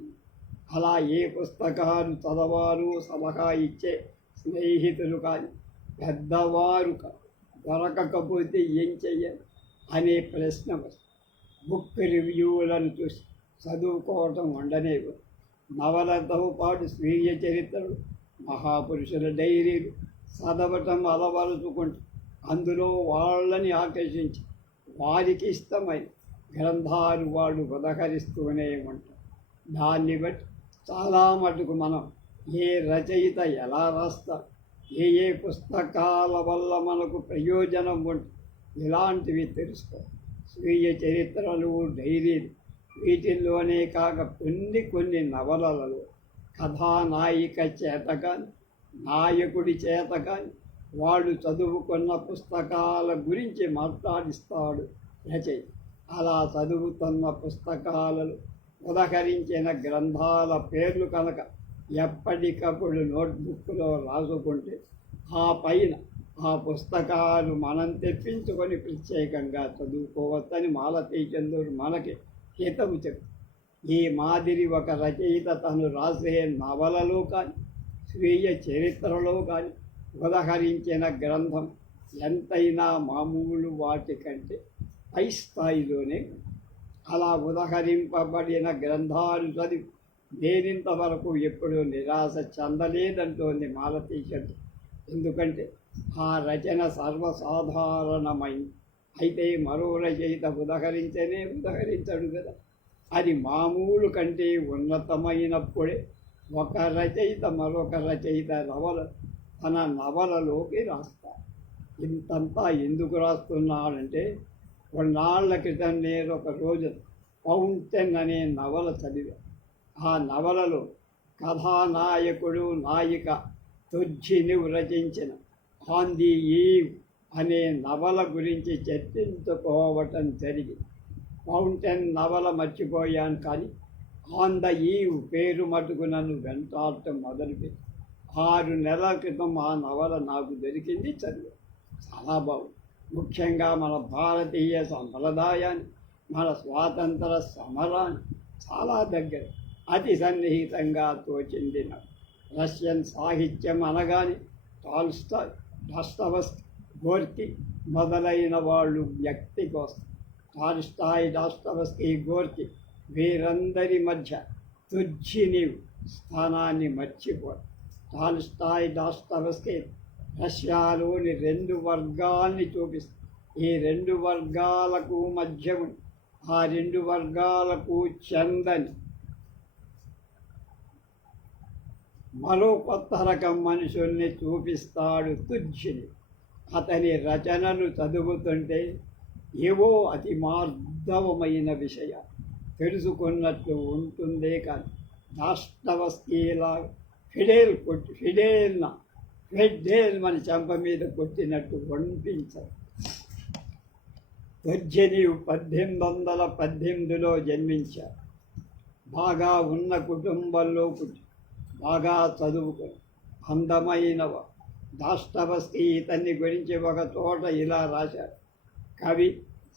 అలా ఏ పుస్తకాలు చదవాలో సలహా ఇచ్చే స్నేహితులు కానీ పెద్దవారు దొరకకపోతే ఏం చెయ్యాలి అనే ప్రశ్న వస్తుంది. బుక్ రివ్యూలను చూసి చదువుకోవటం ఉండనేవి. నవలతో పాటు స్వీయ చరిత్రలు, మహాపురుషుల డైరీలు చదవటం అలవరుచుకుంటూ అందులో వాళ్ళని ఆకర్షించి వారికి ఇష్టమైన గ్రంథాలు వాళ్ళు ఉదహరిస్తూనే ఉంటారు. దాన్ని బట్టి చాలా మటుకు మనం ఏ రచయిత ఎలా రాస్తారు, ఏ పుస్తకాల వల్ల మనకు ప్రయోజనం ఉంటుంది ఇలాంటివి తెలుసుకోవాలి. స్వీయ చరిత్రలు, డైరీలు వీటిల్లోనే కాక కొన్ని నవలలలో కథానాయిక చేత కానీ నాయకుడి చేత కానీ వాళ్ళు చదువుకున్న పుస్తకాల గురించి మాట్లాడిస్తాడు రచయిత. అలా చదువుతున్న పుస్తకాలలో ఉదహరించిన గ్రంథాల పేర్లు కనుక ఎప్పటికప్పుడు నోట్బుక్లో రాసుకుంటే ఆ పైన ఆ పుస్తకాలు మనం తెప్పించుకొని ప్రత్యేకంగా చదువుకోవచ్చని మాలతీ చందూరు మనకి హితవు చెప్పు. ఈ మాదిరి ఒక రచయిత తను రాసే నవలలో కానీ స్వీయ చరిత్రలో కానీ ఉదహరించిన గ్రంథం ఎంతైనా మామూలు వాటి కంటే పై స్థాయిలోనే. అలా ఉదహరింపబడిన గ్రంథాలు చదివి నేనింతవరకు ఎప్పుడూ నిరాశ చెందలేదంటోంది మాలతీ చందూరు. ఎందుకంటే ఆ రచన సర్వసాధారణమైంది. అయితే మరో రచయిత ఉదహరించడు కదా. అది మామూలు కంటే ఉన్నతమైనప్పుడే ఒక రచయిత మరొక రచయిత తన నవలలోకి రాస్తారు. ఇంతంతా ఎందుకు రాస్తున్నాడంటే, కొన్నాళ్ల క్రితం నేను ఒక రోజు ఫౌంటైన్ అనే నవల చదివా. ఆ నవలలో కథానాయకుడు నాయిక తుర్జెనీవ్ రచించిన ఆన్ ది ఈవ్ అనే నవల గురించి చర్చించుకోవటం జరిగింది. ఫౌంటైన్ నవల మర్చిపోయాను, కానీ ఆన్ ద ఈవ్ పేరు మటుకు నన్ను వెంటాడటం మొదలుపెట్టి 6 నెలల క్రితం ఆ నవల నాకు దొరికింది, చదివా. చాలా బాగుంది. ముఖ్యంగా మన భారతీయ సంప్రదాయాన్ని, మన స్వాతంత్ర సమరాన్ని చాలా దగ్గర అతి సన్నిహితంగా తోచింది నాకు. రష్యన్ సాహిత్యం అనగానే టాల్స్టాయ్, డాస్టోవెస్కీ, గోర్కీ మొదలైన వాళ్ళు వ్యక్తికి వస్తారు. టాల్స్టాయ్, డాస్టోవెస్కీ, గోర్కీ వీరందరి మధ్య తుర్జెనీవ్ స్థానాన్ని మర్చిపోరు. టాల్స్టాయ్, డాస్టోవెస్కీ రష్యాలోని 2 వర్గాల్ని చూపిస్తారు. ఈ 2 వర్గాలకు మధ్య ఆ 2 వర్గాలకు చెందని మరో కొత్త రకం మనుషుల్ని చూపిస్తాడు తుర్జెనీవ్. అతని రచనలు చదువుతుంటే ఏవో అతి మార్ధవమైన విషయాలు తెలుసుకున్నట్లు ఉంటుందే, కానీ డాస్టోవెస్కీలా ఫిడేల్ మన చెంప మీద కొట్టినట్టు అనిపించదు. తుర్జెనీవ్ 1818లో జన్మించారు. బాగా ఉన్న కుటుంబంలో పుట్టి బాగా చదువుకొని అందమైనవ. డాస్టోవెస్కీ ఇతన్ని గురించి ఒక చోట ఇలా రాశాడు: కవి,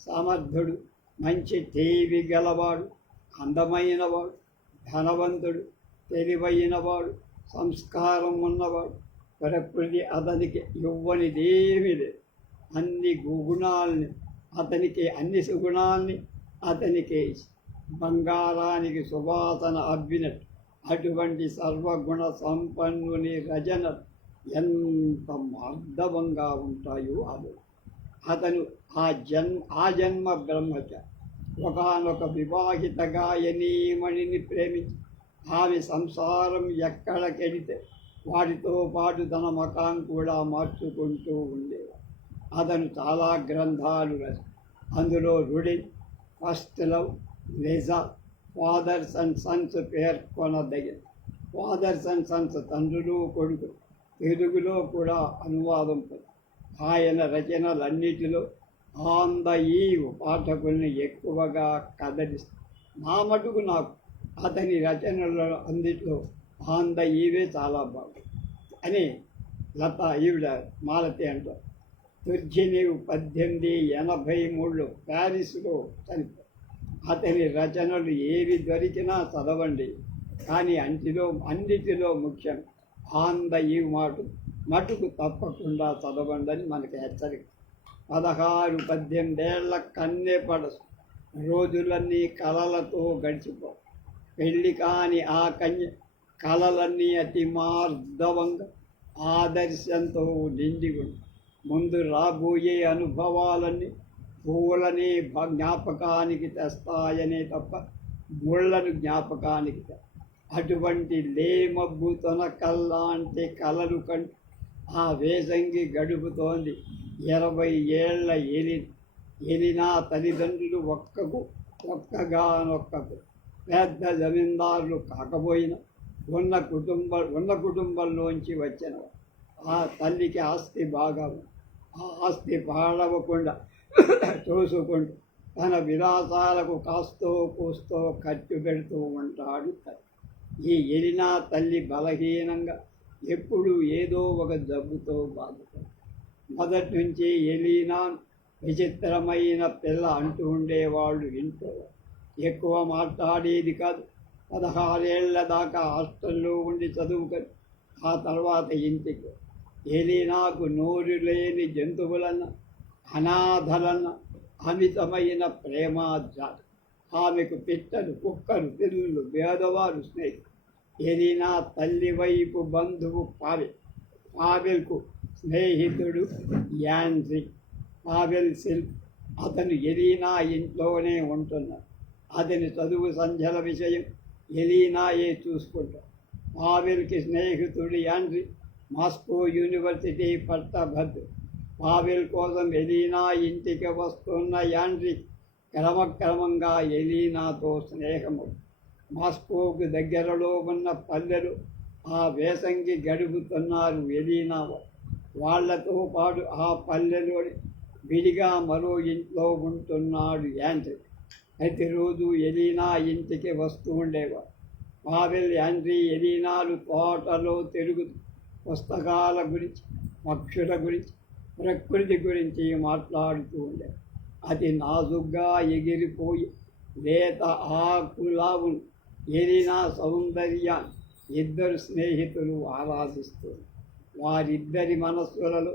సమర్థుడు, మంచి తెలివి గలవాడు, అందమైనవాడు, ధనవంతుడు, తెలివైనవాడు, సంస్కారం ఉన్నవాడు. ప్రకృతి అతనికి ఇవ్వనిదేమీ లేదు. అన్ని సుగుణాల్ని అతనికి బంగారానికి సువాసన అబ్బినట్టు అటువంటి సర్వగుణ సంపన్నుని రచనలు ఎంత మార్ధవంగా ఉంటాయో అతను ఆ జన్మ బ్రహ్మచారి. ఒకానొక వివాహిత గాయనీమణిని ప్రేమించి ఆమె సంసారం ఎక్కడికెడితే వాటితో పాటు తన మకాం కూడా మార్చుకుంటూ ఉండేవాడు. అతను చాలా గ్రంథాలు రాశాడు. అందులో Rudin, first love, Liza, fathers and sons పేర్కొనదగిన. ఫాదర్స్ అండ్ సన్స్ తండ్రులు కొడుకులు తెలుగులో కూడా అనువాదం. ఆయన రచనలన్నిటిలో ఆన్ ద ఈవ్ పాఠకుల్ని ఎక్కువగా కదలిస్తుంది. నా మటుకు నాకు అతని రచనల అన్నిటిలో ఆన్ ద ఈవే చాలా బాగుంది అని ఈవిడ మాలతి అంటారు. తుర్జెనీవ్ 1883లో ప్యారిస్లో చనిపోయారు. అతని రచనలు ఏవి దొరికినా చదవండి, కానీ అన్నిటిలో ముఖ్యం ఆన్ ద ఈవ్ మటుకు తప్పకుండా చదవండి అని మనకి హెచ్చరిక. 16-18 ఏళ్ల కన్నెపడసు రోజులన్నీ కలలతో గడిచిపో. పెళ్ళి కాని ఆ కన్య కలలన్నీ అతి మార్ధవంగా ఆదర్శంతో నిండి ఉంది. ముందు రాబోయే అనుభవాలన్నీ పూలనే జ్ఞాపకానికి తెస్తాయనే తప్ప ముళ్ళను జ్ఞాపకానికి అటువంటి లేమబ్బు తొనకల్లాంటి కలలు కంటూ ఆ వేసంగి గడుపుతోంది 20 ఏళ్ల ఎలినా తల్లిదండ్రులు ఒక్కగానొక్కకు పెద్ద జమీందారులు కాకపోయినా ఉన్న కుటుంబంలోంచి వచ్చిన ఆ తల్లికి ఆస్తి బాగా ఉంది. ఆ ఆస్తి పాడవకుండా చూసుకుంటూ తన విలాసాలకు కాస్తో కూస్తో ఖర్చు పెడుతూ ఉంటాడు తల్లి. ఈ ఎలినా తల్లి బలహీనంగా ఎప్పుడు ఏదో ఒక జబ్బుతో బాధపడు. మొదటి నుంచి ఎలీనా విచిత్రమైన పిల్ల అంటూ ఉండేవాళ్ళు ఇంట్లో. ఎక్కువ మాట్లాడేది కాదు. 16 ఏళ్ల దాకా హాస్టల్లో ఉండి చదువుకొని ఆ తర్వాత ఇంటికి. ఎలీనాకు నోరు లేని జంతువులన్న, అనాథలన్న అమితమైన ప్రేమాజాలు. ఆమెకు పిట్టలు, కుక్కలు, పిల్లులు, పేదవారు స్నేహితులు. ఎలీనా తల్లి వైపు బంధువు పావెల్కు స్నేహితుడు యాండ్రీ. Pavel Silk. అతను ఎలీనా ఇంట్లోనే ఉంటున్నాడు. అతని చదువు సంధ్యల విషయం ఎలీనాయే చూసుకుంటాడు. పావెల్కి స్నేహితుడు యాండ్రీ మాస్కో యూనివర్సిటీ పట్టభద్రుడు. పావెల్ కోసం ఎలీనా ఇంటికి వస్తున్న యాండ్రీ క్రమక్రమంగా ఎలీనాతో స్నేహము. మాస్కోకు దగ్గరలో ఉన్న పల్లెలు ఆ వేసంగి గడుపుతున్నారు ఎలీనా. వాళ్లతో పాటు ఆ పల్లెలో విడిగా మరో ఇంట్లో ఉంటున్నాడు యాండ్రీ. ప్రతిరోజు ఎలీనా ఇంటికి వస్తూ ఉండేవాడు. పావెల్ యాండ్రీ ఎలీనాలు తోటలో తిరుగుతూ పుస్తకాల గురించి, పక్షుల గురించి, ప్రకృతి గురించి మాట్లాడుతూ ఉండేవాడు. అది నాజుగ్గా ఎగిరిపోయి లేత ఆకులా ఉంది. ఎలీనా సౌందర్యాన్ని ఇద్దరు స్నేహితులు ఆరాధిస్తారు. వారిద్దరి మనస్సులలో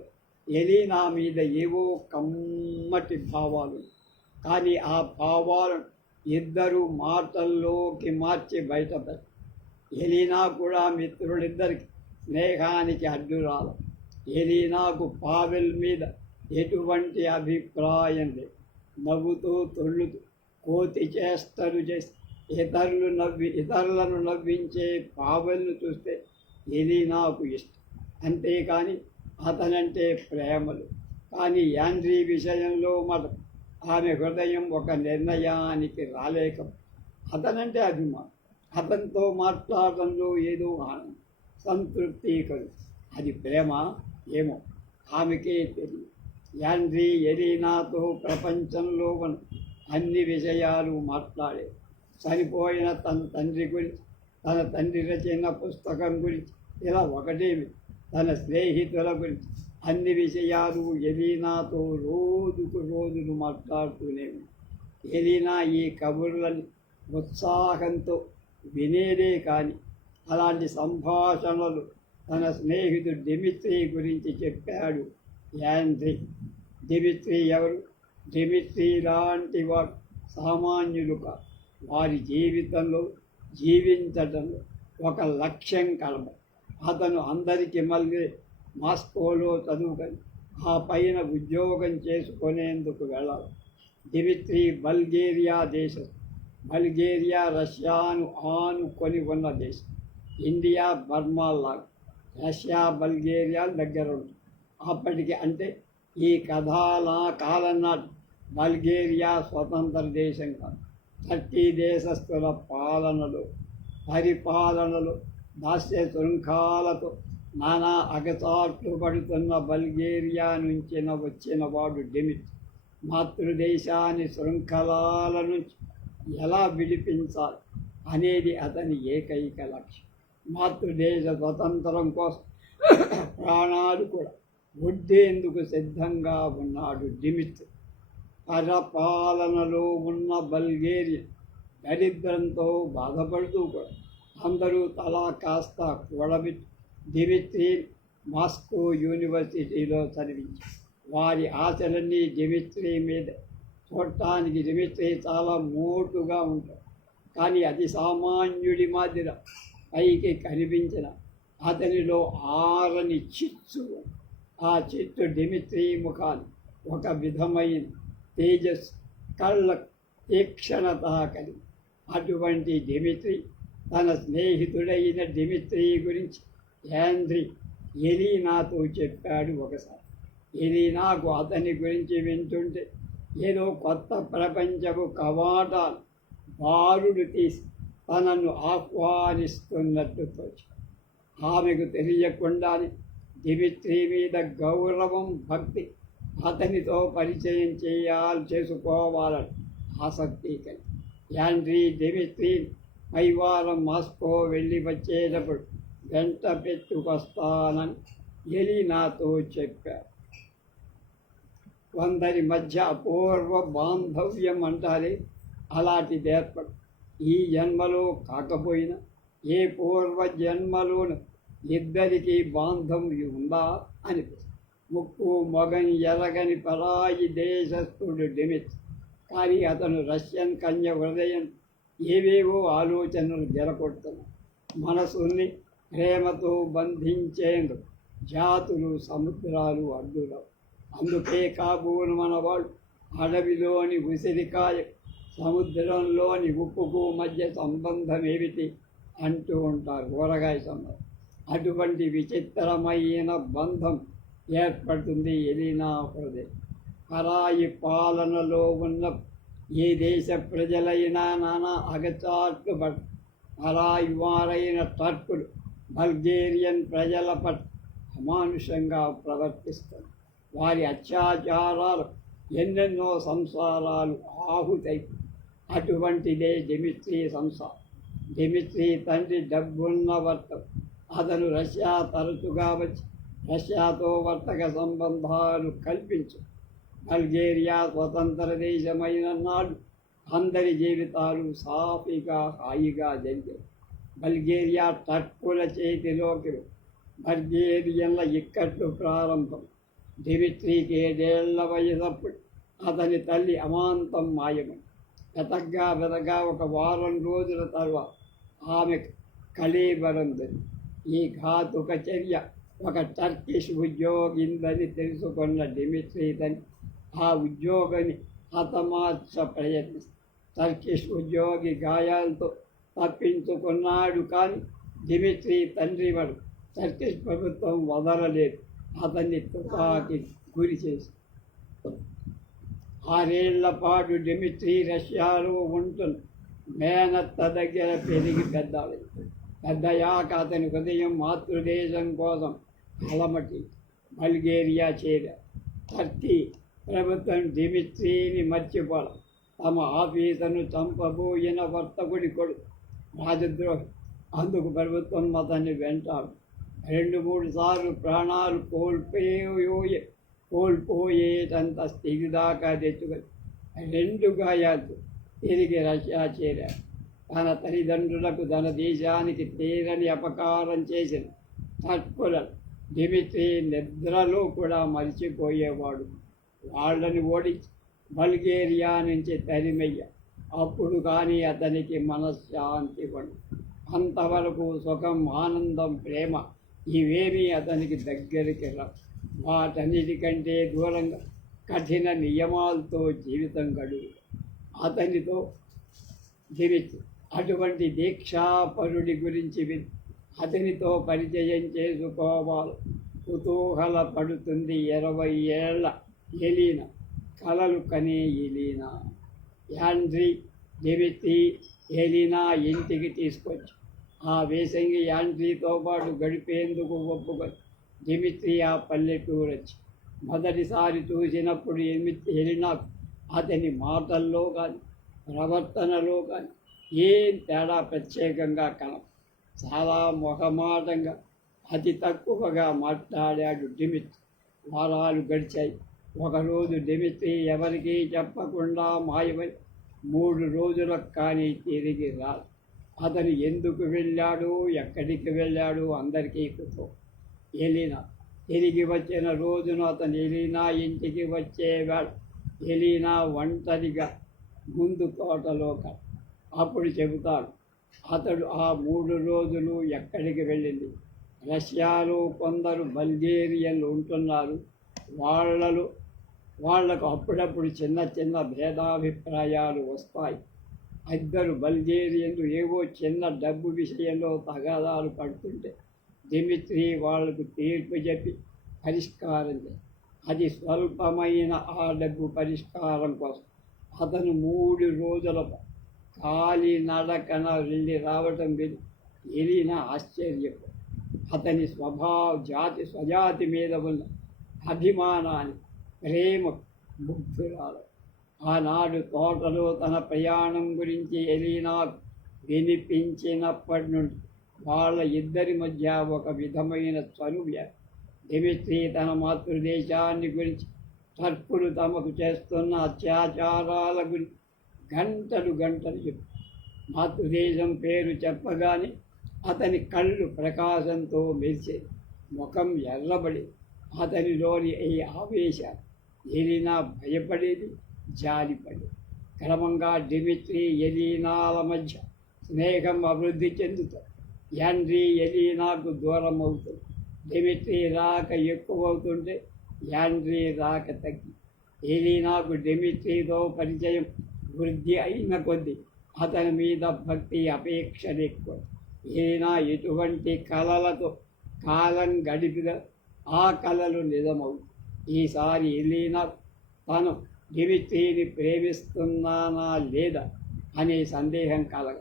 ఎలీనా మీద ఏవో కమ్మటి భావాలు, కానీ ఆ భావాలను ఇద్దరు మాటల్లోకి మార్చి బయటపడి ఎలీనా కూడా మిత్రులిద్దరికి స్నేహానికి అడ్డురాల. ఎలీనాకు పావెల్ మీద ఎటువంటి అభిప్రాయం లేదు. నవ్వుతూ తొళ్ళుతూ కోతి చేష్టలు చేసి ఇతరులను నవ్వించే పావెల్ను చూస్తే ఎలీనాకు ఇష్టం. అంతేకాని అతనంటే ప్రేమలు. కానీ యాండ్రీ విషయంలో మాత్రం ఆమె హృదయం ఒక నిర్ణయానికి రాలేక అతనంటే అభిమానం. అతనితో మాట్లాడడంలో ఏదో ఆనందం, సంతృప్తి కలుగు. అది ప్రేమ ఏమో ఆమెకే తెలియదు. యాండ్రీ ఎలీనాతో ప్రపంచంలో ఉన్న అన్ని విషయాలు మాట్లాడే. చనిపోయిన తన తండ్రి గురించి, తన తండ్రి రచన పుస్తకం గురించి, ఇలా ఒకటేమి తన స్నేహితుల గురించి అన్ని విషయాలు ఎలీనాతో రోజులు మాట్లాడుతూనే ఉంది. ఎలీనా ఈ కబుర్లని ఉత్సాహంతో వినేదే కానీ అలాంటి సంభాషణలు తన స్నేహితుడు డిమిత్రీ గురించి చెప్పాడు యాండ్రీ. డిమిత్రీ ఎవరు? డిమిత్రీ లాంటి వాడు సామాన్యులు కాదు. వారి జీవితంలో జీవించడంలో ఒక లక్ష్యం కలదు. అతను అందరికీ మళ్ళీ మాస్కోలో చదువుకొని ఆ పైన ఉద్యోగం చేసుకునేందుకు వెళ్ళాలి. డిమిత్రీ బల్గేరియా దేశం. బల్గేరియా రష్యాను ఆనుకొని ఉన్న దేశం. ఇండియా బర్మా లాగా రష్యా బల్గేరియా దగ్గర ఉంటుంది. అప్పటికి అంటే ఈ కాలం నాటి బల్గేరియా స్వతంత్ర దేశం కాదు. టర్కీ దేశస్థుల పరిపాలనలో దాస్య శృంఖాలతో నానా అగచాట్లు పడుతున్న బల్గేరియా నుంచి వచ్చిన వాడు డిమిత్రీ. మాతృదేశాన్ని శృంఖలాల నుంచి ఎలా విడిపించాలి అనేది అతని ఏకైక లక్ష్యం. మాతృదేశ స్వతంత్రం కోసం ప్రాణాలు కూడా ఒడ్డేందుకు సిద్ధంగా ఉన్నాడు డిమిత్రీ. పరపాలనలో ఉన్న బల్గేరియా దరిద్రంతో బాధపడుతూ కూడా అందరూ తలా కాస్త కూడబెట్టి డిమిత్రీ మాస్కో యూనివర్సిటీలో చదివించారు. వారి ఆశలన్నీ డిమిత్రీ మీద. చూడటానికి డిమిత్రీ చాలా మోటుగా ఉంటాడు, కానీ అతి సామాన్యుడి మాదిర పైకి కనిపించిన అతనిలో ఆరని చిచ్చు. ఆ చిచ్చు డిమిత్రీ ముఖాన్ని ఒక విధమైన తేజస్, కళ్ళ తీక్షణత కలిగి. అటువంటి డిమిత్రీ తన స్నేహితుడైన డిమిత్రీ గురించి యాండ్రీ ఎలీనాతో చెప్పాడు ఒకసారి. ఎలీనాకు అతని గురించి వింటుంటే ఏదో కొత్త ప్రపంచపు కవాటాలు బారులు తీసి తనను ఆహ్వానిస్తున్నట్టు తోచి. ఆమెకు తెలియకుండానే డిమిత్రీ మీద గౌరవం, భక్తి, అతనితో పరిచయం చేసుకోవాలని ఆసక్తి కలిగి యాండ్రీ డిమిత్రీ పైవారం మాస్కో వెళ్ళి వచ్చేటప్పుడు వెంట పెట్టుకొస్తానని ఎలీనాతో చెప్పారు. కొందరి మధ్య అపూర్వ బాంధవ్యం అంటారే, అలాంటిది ఏర్పడు. ఈ జన్మలో కాకపోయినా ఏ పూర్వ జన్మలోనూ ఇద్దరికీ బాంధవ్యం ఉందా అనిపిస్తుంది. ముక్కు మొగం ఎరగని పరాయి దేశస్థుడు డిమిత్రీ. కానీ అతను రష్యన్ కన్య హృదయం ఏవేవో ఆలోచనలు జరగొడుతున్నాయి. మనసుని ప్రేమతో బంధించేందుకు జాతులు, సముద్రాలు అడ్డురావు. అందుకే కాబోలు మనవాళ్ళు అడవిలోని ఉసిరికాయ, సముద్రంలోని ఉప్పుకు మధ్య సంబంధం ఏమిటి అంటూ ఉంటారు, ఊరగాయ సంబంధం. అటువంటి విచిత్రమైన బంధం ఏర్పడుతుంది ఎలీనా హృదయం. పరాయి పాలనలో ఉన్న ఏ దేశ ప్రజలైనా నానా అగచాట్లు పరాయి వారైన టర్కులు బల్గేరియన్ ప్రజల పట్ల అమానుషంగా ప్రవర్తిస్తారు. వారి అత్యాచారాలు ఎన్నెన్నో సంసారాలు ఆహుతై. అటువంటిదే డిమిత్రీ సంసారం. డిమిత్రీ తండ్రి డబ్బున్న వర్తక. అతను రష్యా తరచుగా వచ్చి రష్యాతో వర్తక సంబంధాలు కల్పించు. బల్గేరియా స్వతంత్ర దేశమైన నాడు అందరి జీవితాలు సాఫీగా హాయిగా జరిగాయి. బల్గేరియా టర్కుల చేతిలోకి బల్గేరియన్ల ఇక్కట్లు ప్రారంభం. డిమిత్రీకి 7 ఏళ్ల వయసప్పుడు అతని తల్లి అమాంతం మాయమై వెతగ్గా ఒక వారం రోజుల తర్వాత ఆమె కళేబరంది. ఈ ఘాతుక చర్య ఒక టర్కిష్ ఉద్యోగిందని తెలుసుకున్న డిమిత్రీ తండ్రి ఆ ఉద్యోగిని హతమార్చ ప్రయత్నిస్తాడు. టర్కిష్ ఉద్యోగి గాయాలతో తప్పించుకున్నాడు. కానీ డిమిత్రీ తండ్రి వాడు టర్కిష్ ప్రభుత్వం వదలలేదు. అతన్ని తుపాకి గురి చేసి 6 ఏళ్ల పాటు డిమిత్రీ రష్యాలో ఉంటున్న మేనత్త దగ్గర పెరిగి పెద్దయ్యాక అతని హృదయం మాతృదేశం కోసం అలమటి బల్గేరియా చేరారు. టర్కీ ప్రభుత్వం డిమిత్రీని మర్చిపోవడం. తమ ఆఫీసును చంపబోయిన వర్తకుడి కొడుకు రాజద్రోహి. అందుకు ప్రభుత్వం అతన్ని వెంటాడు. 2-3 సార్లు ప్రాణాలు కోల్పోయేటంత స్థితి దాకా తెచ్చుకొని 2 గాయాలతో తిరిగి రష్యా చేరారు. తన తల్లిదండ్రులకు తన దేశానికి తీరని అపకారం చేసిన టర్కులను డిమిత్రీ నిద్రలో కూడా మరిచిపోయేవాడు. వాళ్ళని ఓడించి బల్గేరియా నుంచి తరిమయ్య. అప్పుడు కానీ అతనికి మనశ్శాంతి పడు. అంతవరకు సుఖం, ఆనందం, ప్రేమ ఇవేమీ అతనికి దగ్గరికి రావు. వాటన్నిటికంటే దూరంగా కఠిన నియమాలతో జీవితం గడువు అతనితో జీవితం. అటువంటి దీక్షాపరుడి గురించి అతనితో పరిచయం చేసుకోవాలి. కుతూహల పడుతుంది 20 ఏళ్ల ఎలీనా. కలలు కనే ఎలీనా. యాండ్రీ డిమిత్రీ ఎలీనా ఇంటికి తీసుకొచ్చి ఆ వేసంగి యాండ్రీతో పాటు గడిపేందుకు ఒప్పుకొని డిమిత్రీ ఆ పల్లెటూరు వచ్చి మొదటిసారి చూసినప్పుడు ఎలీనా అతని మాటల్లో కానీ ప్రవర్తనలో కానీ ఏం తేడా ప్రత్యేకంగా చాలా మొహమాటంగా అతి తక్కువగా మాట్లాడాడు డిమిత్రీ. వారాలు గడిచాయి. ఒకరోజు డిమిత్రీ ఎవరికీ చెప్పకుండా మాయమై 3 రోజులకు కానీ తిరిగి రాదు. అతను ఎందుకు వెళ్ళాడు, ఎక్కడికి వెళ్ళాడు అందరికీ కుతో. ఎలీనా తిరిగి వచ్చిన రోజున అతను ఎలీనా ఇంటికి వచ్చేవాడు. ఎలీనా ఒంటరిగా ముందు తోటలో అప్పుడు చెబుతాడు అతడు ఆ 3 రోజులు ఎక్కడికి వెళ్ళింది. రష్యాలో కొందరు బల్గేరియన్లు ఉంటున్నారు. వాళ్లకు అప్పుడప్పుడు చిన్న భేదాభిప్రాయాలు వస్తాయి. 2 బల్గేరియన్లు ఏవో చిన్న డబ్బు విషయంలో తగాదాలు పడుతుంటే డిమిత్రీ వాళ్లకు తీర్పు చెప్పి పరిష్కారం చేయాలి. అది స్వల్పమైన ఆ డబ్బు పరిష్కారం కోసం అతను 3 రోజుల ఖాళీ నడకన వెళ్ళి రావటం విని ఎలీనా ఆశ్చర్యపోయి అతని స్వజాతి మీద ఉన్న అభిమానాన్ని, ప్రేమ ముగ్ధురాలు. ఆనాడు తోటలో తన ప్రయాణం గురించి ఎలీనా వినిపించినప్పటి నుండి వాళ్ళ ఇద్దరి మధ్య ఒక విధమైన చనువ్య. డిమిత్రీ తన మాతృదేశాన్ని గురించి, టర్కులు తమకు చేస్తున్న అత్యాచారాల గురించి గంటలు చెప్పు. మాతృదేశం పేరు చెప్పగానే అతని కళ్ళు ప్రకాశంతో మెరిసే, ముఖం ఎర్రబడి అతనిలోని ఈ ఆవేశాలు ఎలీనా భయపడేది, జాలిపడేది. క్రమంగా డిమిత్రీ ఎలీనాల మధ్య స్నేహం అభివృద్ధి చెందుతుంది. యాండ్రీ ఎలీనాకు దూరం అవుతుంది. డిమిత్రీ రాక ఎక్కువ అవుతుంటే యాండ్రీ రాక తగ్గి. ఎలీనాకు డిమిత్రీతో పరిచయం వృద్ధి అయిన కొద్దీ అతని మీద భక్తి, అపేక్షలు ఎక్కువ. ఎలీనా ఎటువంటి కలలతో కాలం ఆ కలలు నిజమవు. ఈసారి ఎలీనా తను డిమిత్రిని ప్రేమిస్తున్నానా లేదా అనే సందేహం కలగ.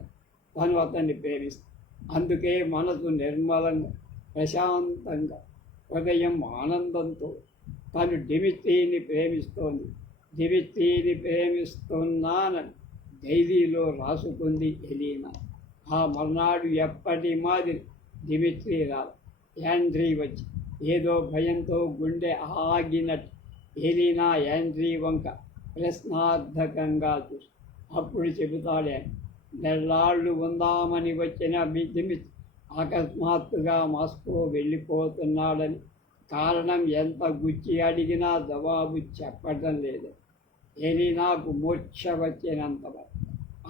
తను అతన్ని ప్రేమిస్తుంది. అందుకే మనసు నిర్మలంగా, ప్రశాంతంగా, హృదయం ఆనందంతో తను డిమిత్రిని ప్రేమిస్తోంది. డిమిత్రిని ప్రేమిస్తున్నానని డైరీలో రాసుకుంది ఎలీనా. ఆ మర్నాడు ఎప్పటి మాదిరి డిమిత్రి రాదు. యాండ్రీ వచ్చి ఏదో భయంతో గుండె ఆగినట్టు ఎలీనా యాండ్రీ వంక ప్రశ్నార్థకంగా చూసి అప్పుడు చెబుతాడే, నెల్లాళ్ళు ఉందామని వచ్చిన డిమిత్రి అకస్మాత్తుగా మాస్కో వెళ్ళిపోతున్నాడని. కారణం ఎంత గుచ్చి అడిగినా జవాబు చెప్పడం లేదు. ఎలీనాకు మూర్ఛ వచ్చినంత వరకు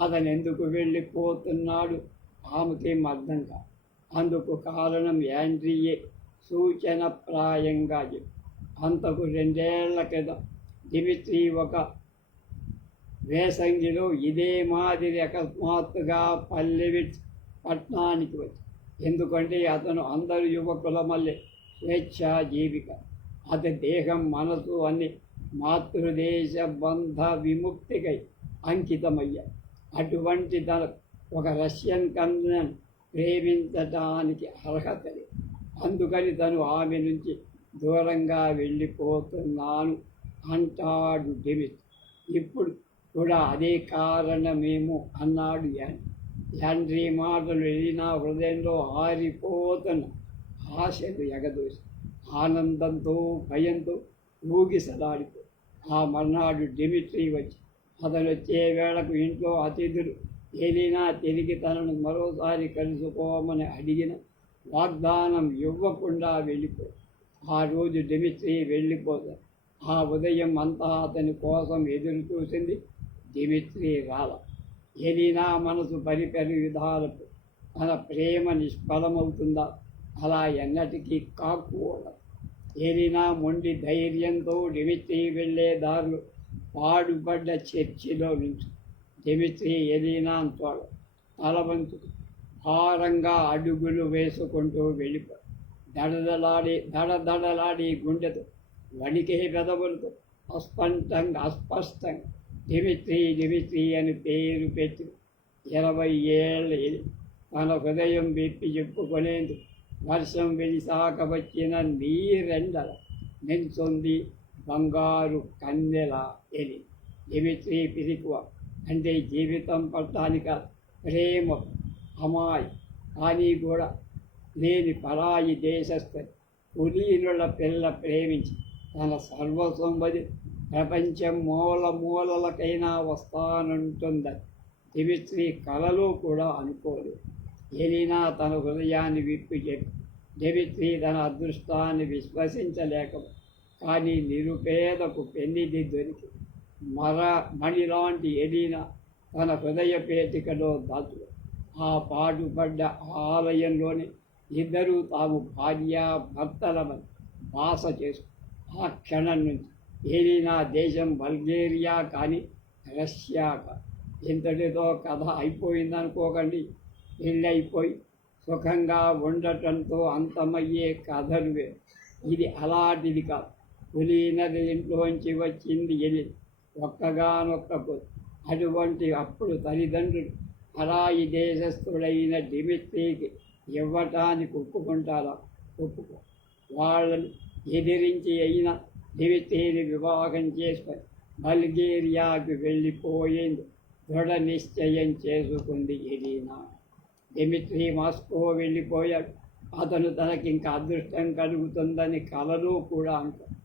అతను ఎందుకు వెళ్ళిపోతున్నాడు ఆమెకేం అర్థం కాదు. అందుకు కారణం యాండ్రీయే సూచనప్రాయంగా చెప్పి. అంతకు 2 ఏళ్ల క్రితం డిమిత్రి ఒక వేసంగిలో ఇదే మాదిరి అకస్మాత్తుగా పల్లెవిడ్స్ పట్టణానికి వచ్చి. ఎందుకంటే అతను అందరు యువకుల మళ్ళీ స్వేచ్ఛా జీవిక. అతని దేహం, మనసు అన్ని మాతృదేశ బంధ విముక్తికై అంకితమయ్యాయి. అటువంటి తన ఒక రష్యన్ కన్యను ప్రేమించటానికి అర్హత లేదు. అందుకని తను ఆమె నుంచి దూరంగా వెళ్ళిపోతున్నాను అంటాడు డిమిత్రి. ఇప్పుడు కూడా అదే కారణమేమో అన్నాడు యాండ్రీ మాటలు ఎలీనా హృదయంలో ఆరిపోతున్న ఆశలు ఎగదోసి ఆనందంతో భయంతో ఊగిసలాడిపో. ఆ మర్నాడు డిమిత్రి వచ్చి అతను వచ్చే వేళకు ఇంట్లో అతిథులు ఎలీనా తిరిగి తనను మరోసారి కలుసుకోమని అడిగిన వాగ్దానం ఇవ్వకుండా వెళ్ళిపో. ఆ రోజు డిమిత్రి వెళ్ళిపోతాడు. ఆ ఉదయం అంతా అతని కోసం ఎదురు చూసింది. డిమిత్రి రాల. ఎలీనా మనసు పరిపరి విధాలకు తన ప్రేమ నిష్ఫలమవుతుందా? అలా ఎన్నటికీ కాకూడదు. ఎలీనా మొండి ధైర్యంతో డిమిత్రి వెళ్ళే దారులు పాడుపడ్డ చర్చిలో నుంచి డిమిత్రి ఎలీనా తలవంచుకు భారంగా అడుగులు వేసుకుంటూ వెళ్ళిపో. దడదడలాడి గుండెతో వణికే పెదవులతో అస్పష్టంగా డిమిత్రి అని పేరు పెట్టి 20 ఏళ్ళ తన హృదయం విప్పి చెప్పుకునేందుకు వర్షం వెలిసాక వచ్చిన నీరెండల నిల్చొంది బంగారు కన్నెల ఎలి. డిమిత్రి పిరికువ అంటే జీవితం పట్టానిక ప్రేమ అమాయి కానీ కూడా లేని పరాయి దేశస్థ కులీనుల పిల్ల ప్రేమించి తన సర్వస్వం వదిలి ప్రపంచం మూలలకైనా వస్తానంటుందని డిమిత్రి కలలో కూడా అనుకోలేదు. ఎలీనా తన హృదయాన్ని విప్పి చెప్పి డిమిత్రి తన అదృష్టాన్ని విశ్వసించలేక. కానీ నిరుపేదకు పెన్నిది దొరికి మణిలాంటి ఎలీనా తన హృదయ పేటికలో దాచు. ఆ పాటుపడ్డ ఆలయంలోనే ఇద్దరూ తాము భార్యాభర్తలమని భాష చేసు. ఆ క్షణం నుంచి ఎలీనా దేశం బల్గేరియా కానీ రష్యా కాదు. ఇంతటితో కథ అయిపోయిందనుకోకండి. పెళ్ళైపోయి సుఖంగా ఉండటంతో అంతమయ్యే కథలు వేరు. ఇది అలాంటిది కాదు. కులీనది ఇంట్లోంచి వచ్చింది ఎలి, ఒక్కగానొక్క కొద్ది. అటువంటి అప్పుడు తల్లిదండ్రులు పరాయి దేశస్థుడైన డిమిత్రికి ఇవ్వటానికి ఒప్పుకుంటారా? ఒప్పుకో. వాళ్ళని ఎదిరించి అయినా డిమిత్రిని వివాహం చేసుకొని బల్గేరియాకు వెళ్ళిపోయేందుకు దృఢ నిశ్చయం చేసుకుంది ఎలీనా. డిమిత్రి మాస్కో వెళ్ళిపోయాడు. అతను తనకింక అదృష్టం కలుగుతుందని కలలో కూడా అంటాడు.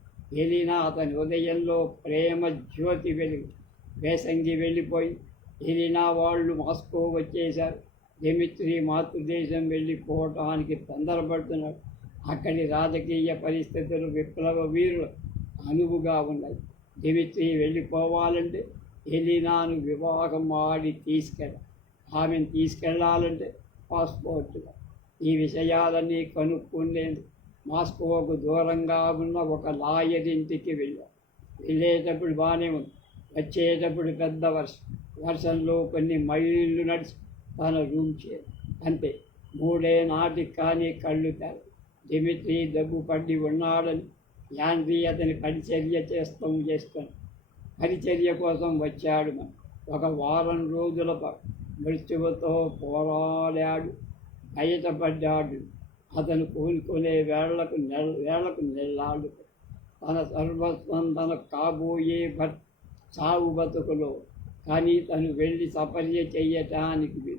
ఎలీనా అతని ఉదయంలో ప్రేమ జ్యోతి వెలుగు. వేసంగి వెళ్ళిపోయి ఎలీనా వాళ్ళు మాస్కో వచ్చేశారు. డిమిత్రి మాతృదేశం వెళ్ళిపోవటానికి తొందరపడుతున్నాడు. అక్కడి రాజకీయ పరిస్థితులు విప్లవ వీరులు అనువుగా ఉన్నాయి. డిమిత్రి వెళ్ళిపోవాలంటే ఎలీనాను వివాహం ఆడి ఆమెను తీసుకెళ్లాలంటే పాస్పోర్టుగా. ఈ విషయాలన్నీ కనుక్కునేందుకు మాస్కోకు దూరంగా ఉన్న ఒక లాయర్ ఇంటికి వెళ్ళాడు. వెళ్ళేటప్పుడు బాగానే ఉంది. వచ్చేటప్పుడు పెద్ద వర్షంలో కొన్ని మైళ్ళు నడిచి తన రూమ్ చేరు. అంతే 3 నాటికి కానీ కళ్ళు తెర. డిమిట్రీ దగ్గు పడి ఉన్నాడని యాండ్రీ అతని చేస్తాను పరిచర్య కోసం వచ్చాడు. ఒక వారం రోజుల మృత్యువుతో పోరాడాడు, బయటపడ్డాడు. అతను కోలుకునే వేళ్లకు నెల్లాడు. తన సర్వస్వం తన కాబోయే చావు బతుకులో. కానీ తను వెళ్ళి సపర్య చెయ్యటానికి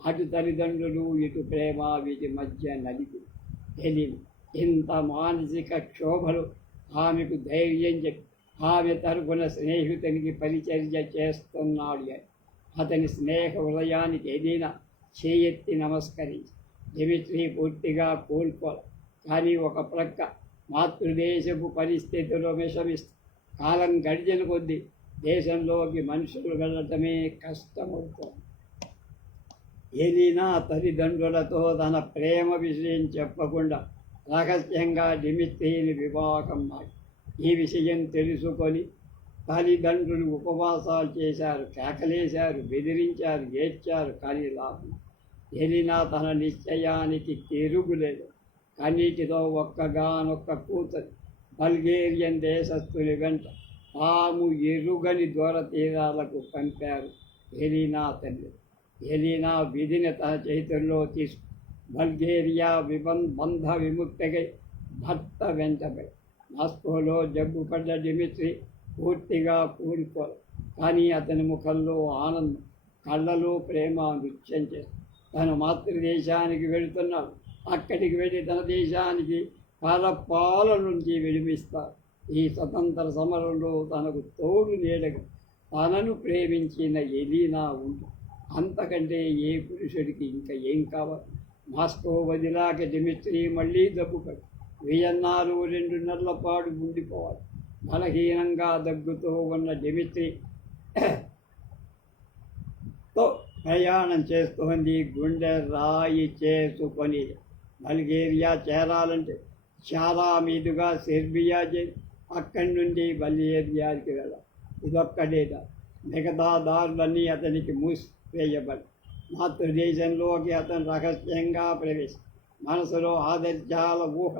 అటు తల్లిదండ్రులు ఇటు ప్రేమ వీటి మధ్య నలిపి తెలియదు. ఇంత మానసిక క్షోభలు ఆమెకు ధైర్యం చెప్పి ఆమె తరపున స్నేహితునికి పరిచర్య చేస్తున్నాడు. అతని స్నేహ హృదయానికి ఏదైనా చేయెత్తి నమస్కరించి డిమిట్రీ పూర్తిగా కోల్పోవాలి. కానీ ఒక ప్రక్క మాతృదేశపు పరిస్థితుల్లో విషమిస్తూ కాలం గడిచిన కొద్దీ దేశంలోకి మనుషులు వెళ్ళటమే కష్టమవుతోంది. ఎలీనా తల్లిదండ్రులతో తన ప్రేమ విషయం చెప్పకుండా రహస్యంగా డిమిట్రీని వివాహం మాట. ఈ విషయం తెలుసుకొని తల్లిదండ్రులు ఉపవాసాలు చేశారు, కేకలేశారు, బెదిరించారు, ఏడ్చారు. కానీ లాభం. ఎలీనా తన నిశ్చయానికి తిరుగులేదు. కన్నీటితో ఒక్కగానొక్క కూతురు బల్గేరియన్ దేశస్థుని వెంట తాము ఎరుగని దూర తీరాలకు పంపారు ఎలీనా తల్లి. ఎలీనా విధిని తన చేతుల్లో తీసుకు బల్గేరియా బంధ విముక్తికై భర్త వెంటపై మాస్కోలో జబ్బుపడ్డ డిమిట్రీ పూర్తిగా కూలిపోరు. కానీ అతని ముఖంలో ఆనందం, కళ్ళలో ప్రేమ నృత్యం చేస్తారు. తను మాతృదేశానికి వెళుతున్నాడు. అక్కడికి వెళ్ళి తన దేశానికి పరపాల నుంచి విడిపిస్తారు. ఈ స్వతంత్ర సమరంలో తనకు తోడు నీడగా తనను ప్రేమించిన ఎలీనా ఉంది. అంతకంటే ఏ పురుషుడికి ఇంకా ఏం కావాలి? మాస్కో వదిలాక డిమిట్రీ మళ్ళీ దబ్బుపడి వియన్నాలో 2 నెలల పాటు ఉండిపోవాలి. బలహీనంగా దగ్గుతూ ఉన్న డిమిట్రీతో ప్రయాణం చేస్తోంది. గుండె రాయి చేసుకొని బల్గేరియా చేరాలంటే చాలా మీదుగా సెర్బియా చేసి అక్కడి నుండి బల్గేరియాకి వెళ్ళాలి. ఇదొక్కడేదా, మిగతా దారులన్నీ అతనికి మూసివేయబడి మాతృదేశంలోకి అతను రహస్యంగా ప్రవేశి మనసులో ఆదర్శాల ఊహ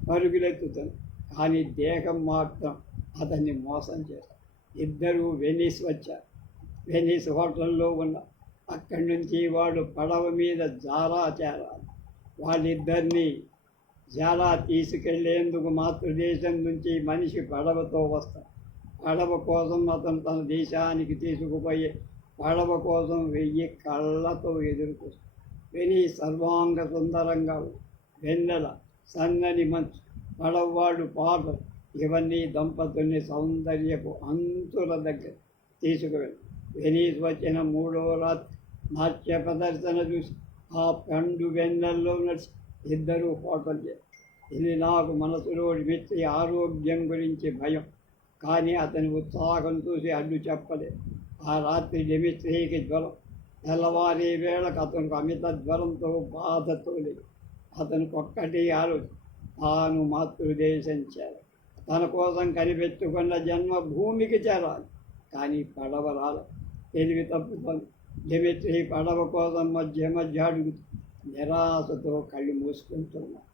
పరుగులెత్తుతుంది. కానీ దేహం మాత్రం అతన్ని మోసం చేస్తారు. ఇద్దరూ వెనిస్ వచ్చారు. వెనిస్ హోటల్లో ఉన్న అక్కడి నుంచి వాడు పడవ మీద జారా చేరాలి. వాళ్ళిద్దరినీ జారా తీసుకెళ్లేందుకు మాతృదేశం నుంచి మనిషి పడవతో వస్తాడు. పడవ కోసం అతను తన దేశానికి తీసుకుపోయే పడవ కోసం 1000 కళ్ళతో ఎదుర్కొస్తాడు. వెనిస్ సర్వాంగ సుందరంగా వెన్నెల, సన్నని మంచు, పడవవాడు పాటలు ఇవన్నీ దంపతుల్ని సౌందర్యపు అంతుల దగ్గర తీసుకువెళ్ళి వెనీస్ వచ్చిన 3వ రాత్రి నాట్య ప్రదర్శన చూసి ఆ పండు వెన్నెల్లో నడిచి ఇద్దరూ హోటల్ చేశారు. ఇది నాకు మనసులో మిత్రి ఆరోగ్యం గురించి భయం, కానీ అతని ఉత్సాహం చూసి అడ్డు చెప్పలేదు. ఆ రాత్రి డిమిట్రీకి జ్వరం. తెల్లవారి వేళకు అతనికి అమిత జ్వరంతో బాధతో లేదు. అతనికి ఒక్కటి ఆలోచన, తాను మాతృదేశం చేరాలి. తన కోసం కనిపెట్టుకున్న జన్మభూమికి చేరాలి. కానీ పడవ రాలి. తెలివి తప్పుతుంది. డిమిట్రీ పడవ కోసం మధ్య అడుగుతూ నిరాశతో కళ్ళు మూసుకుంటున్నాడు.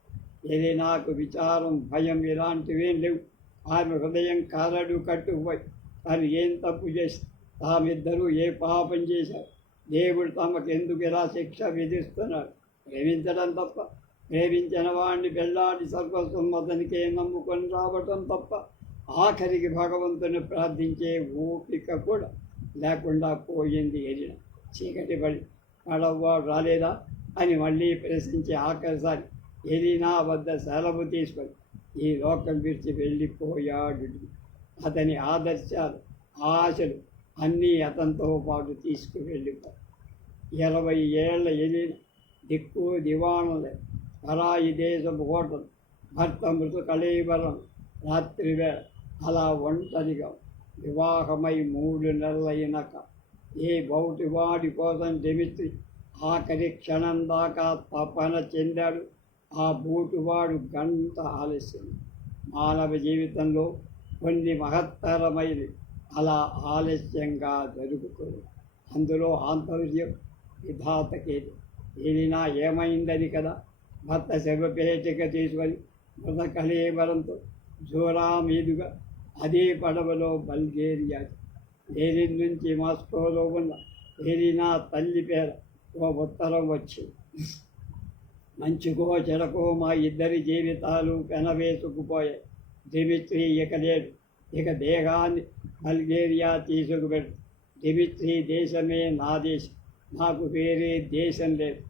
ఇది నాకు విచారం, భయం ఇలాంటివేం లేవు. ఆమె హృదయం కారడు కట్టుకుపోయి తను ఏం తప్పు చేసి తామిద్దరూ ఏ పాపం చేశారు? దేవుడు తమకు ఎందుకు ఇలా శిక్ష విధిస్తున్నాడు? ప్రేమించడం తప్ప, ప్రేమించిన వాడిని పెళ్ళాడి సర్వస్వం అతనికే నమ్ముకొని రావటం తప్ప ఆఖరికి భగవంతుని ప్రార్థించే ఓపిక కూడా లేకుండా పోయింది. ఎరిన చీకటి పడి పడవవాడు రాలేదా అని మళ్ళీ ప్రశ్నించే ఆఖరిసారి ఎలీనా వద్ద సెలవు తీసుకొని ఈ లోకం విడిచి వెళ్ళిపోయాడు. అతని ఆదర్శాలు, ఆశలు అన్నీ అతనితో పాటు తీసుకువెళ్ళిపోయాడు. 20 ఏళ్ల ఎలీనా దిక్కు దివాణలే, పరాయి దేశపు హోటల్, భర్త మృత కళేబరం, రాత్రివేళ అలా ఒంటరిగా వివాహమై 3 నెలలైనాక ఏ బౌటివాడి కోసం డిమిట్రీ ఆఖరి క్షణం దాకా తపన చెందాడు. ఆ బూటువాడు గంట ఆలస్యం. మానవ జీవితంలో కొన్ని మహత్తరమైనవి అలా ఆలస్యంగా జరుగుతుంది. అందులో ఆంతర్యం విధాతకేది. ఏదైనా ఏమైందని కదా భర్త శవపేటిక తీసుకొని మృత కళేబరంతో జోరా మీదుగా అదే పడవలో బల్గేరియా లేనిన్ నుంచి మాస్కోలో ఉన్న ఏలినా తల్లి పేర ఓ ఉత్తరం వచ్చింది. మంచుకో చెడకో మా ఇద్దరి జీవితాలు పెనవేసుకుపోయాయి. డిమిత్రి ఇక లేడు. ఇక దేహాన్ని బల్గేరియా తీసుకువెళ్ళు. డిమిత్రి దేశమే నా దేశం. నాకు వేరే దేశం లేదు.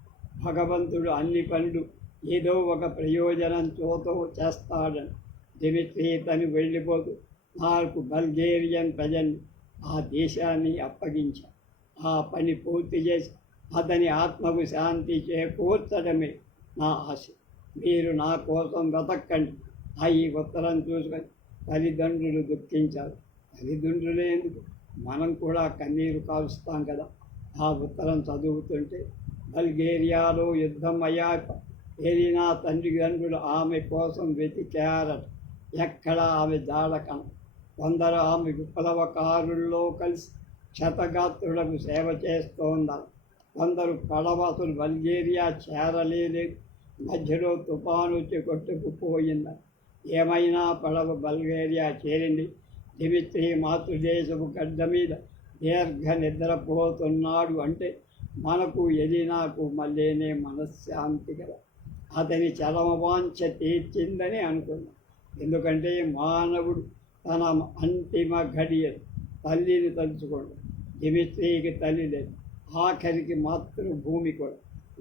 భగవంతుడు అన్ని పనులు ఏదో ఒక ప్రయోజనం చోతో చేస్తాడని డిమిత్రి తను వెళ్ళిపోతూ నాకు బల్గేరియన్ ప్రజల్ని ఆ దేశాన్ని అప్పగించాను. ఆ పని పూర్తి చేసి అతని ఆత్మకు శాంతి చేకూర్చడమే నా ఆశ. మీరు నా కోసం బ్రతకండి. ఆ ఈ ఉత్తరం చూసుకొని తల్లిదండ్రులు దుఃఖించారు. తల్లిదండ్రులే ఎందుకు, మనం కూడా కన్నీరు కాలుస్తాం కదా. ఆ ఉత్తరం చదువుతుంటే బల్గేరియాలో యుద్ధం అయ్యాక ఏలినా తండ్రిదండ్రులు ఆమె కోసం వెతికారట. ఎక్కడ ఆమె జాడకం. కొందరు ఆమె విప్లవకారుల్లో కలిసి క్షతగాత్రులకు సేవ చేస్తోందారు. కొందరు పడవసులు బల్గేరియా చేరలేదు. మధ్యలో తుఫాను వచ్చి కొట్టుకుపోయిందని. ఏమైనా పడవ బల్గేరియా చేరింది. డిమిత్రి మాతృదేశపు గడ్డ మీద దీర్ఘ నిద్రపోతున్నాడు అంటే మనకు ఎలినాకు మళ్ళీనే మనశ్శాంతి కదా. అతని చరమవాంఛ తీర్చిందని అనుకున్నాం. ఎందుకంటే మానవుడు తన అంతిమ ఘడియ తల్లిని తలుచుకోండి. డిమిత్రికి తల్లి లేదు. ఆఖరికి మాతృభూమి కూడా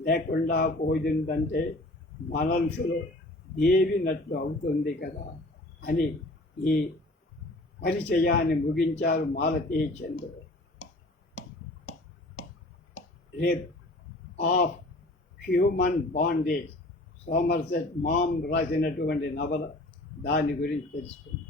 లేకుండా పోయిందంటే మనసులో దేవినట్లు అవుతుంది కదా అని ఈ పరిచయాన్ని ముగించారు మాలతీ చంద్రుడు. Rape of human bondage Somerset ma'am రాసినటువంటి నవల. దాని గురించి తెలుసుకుందాం.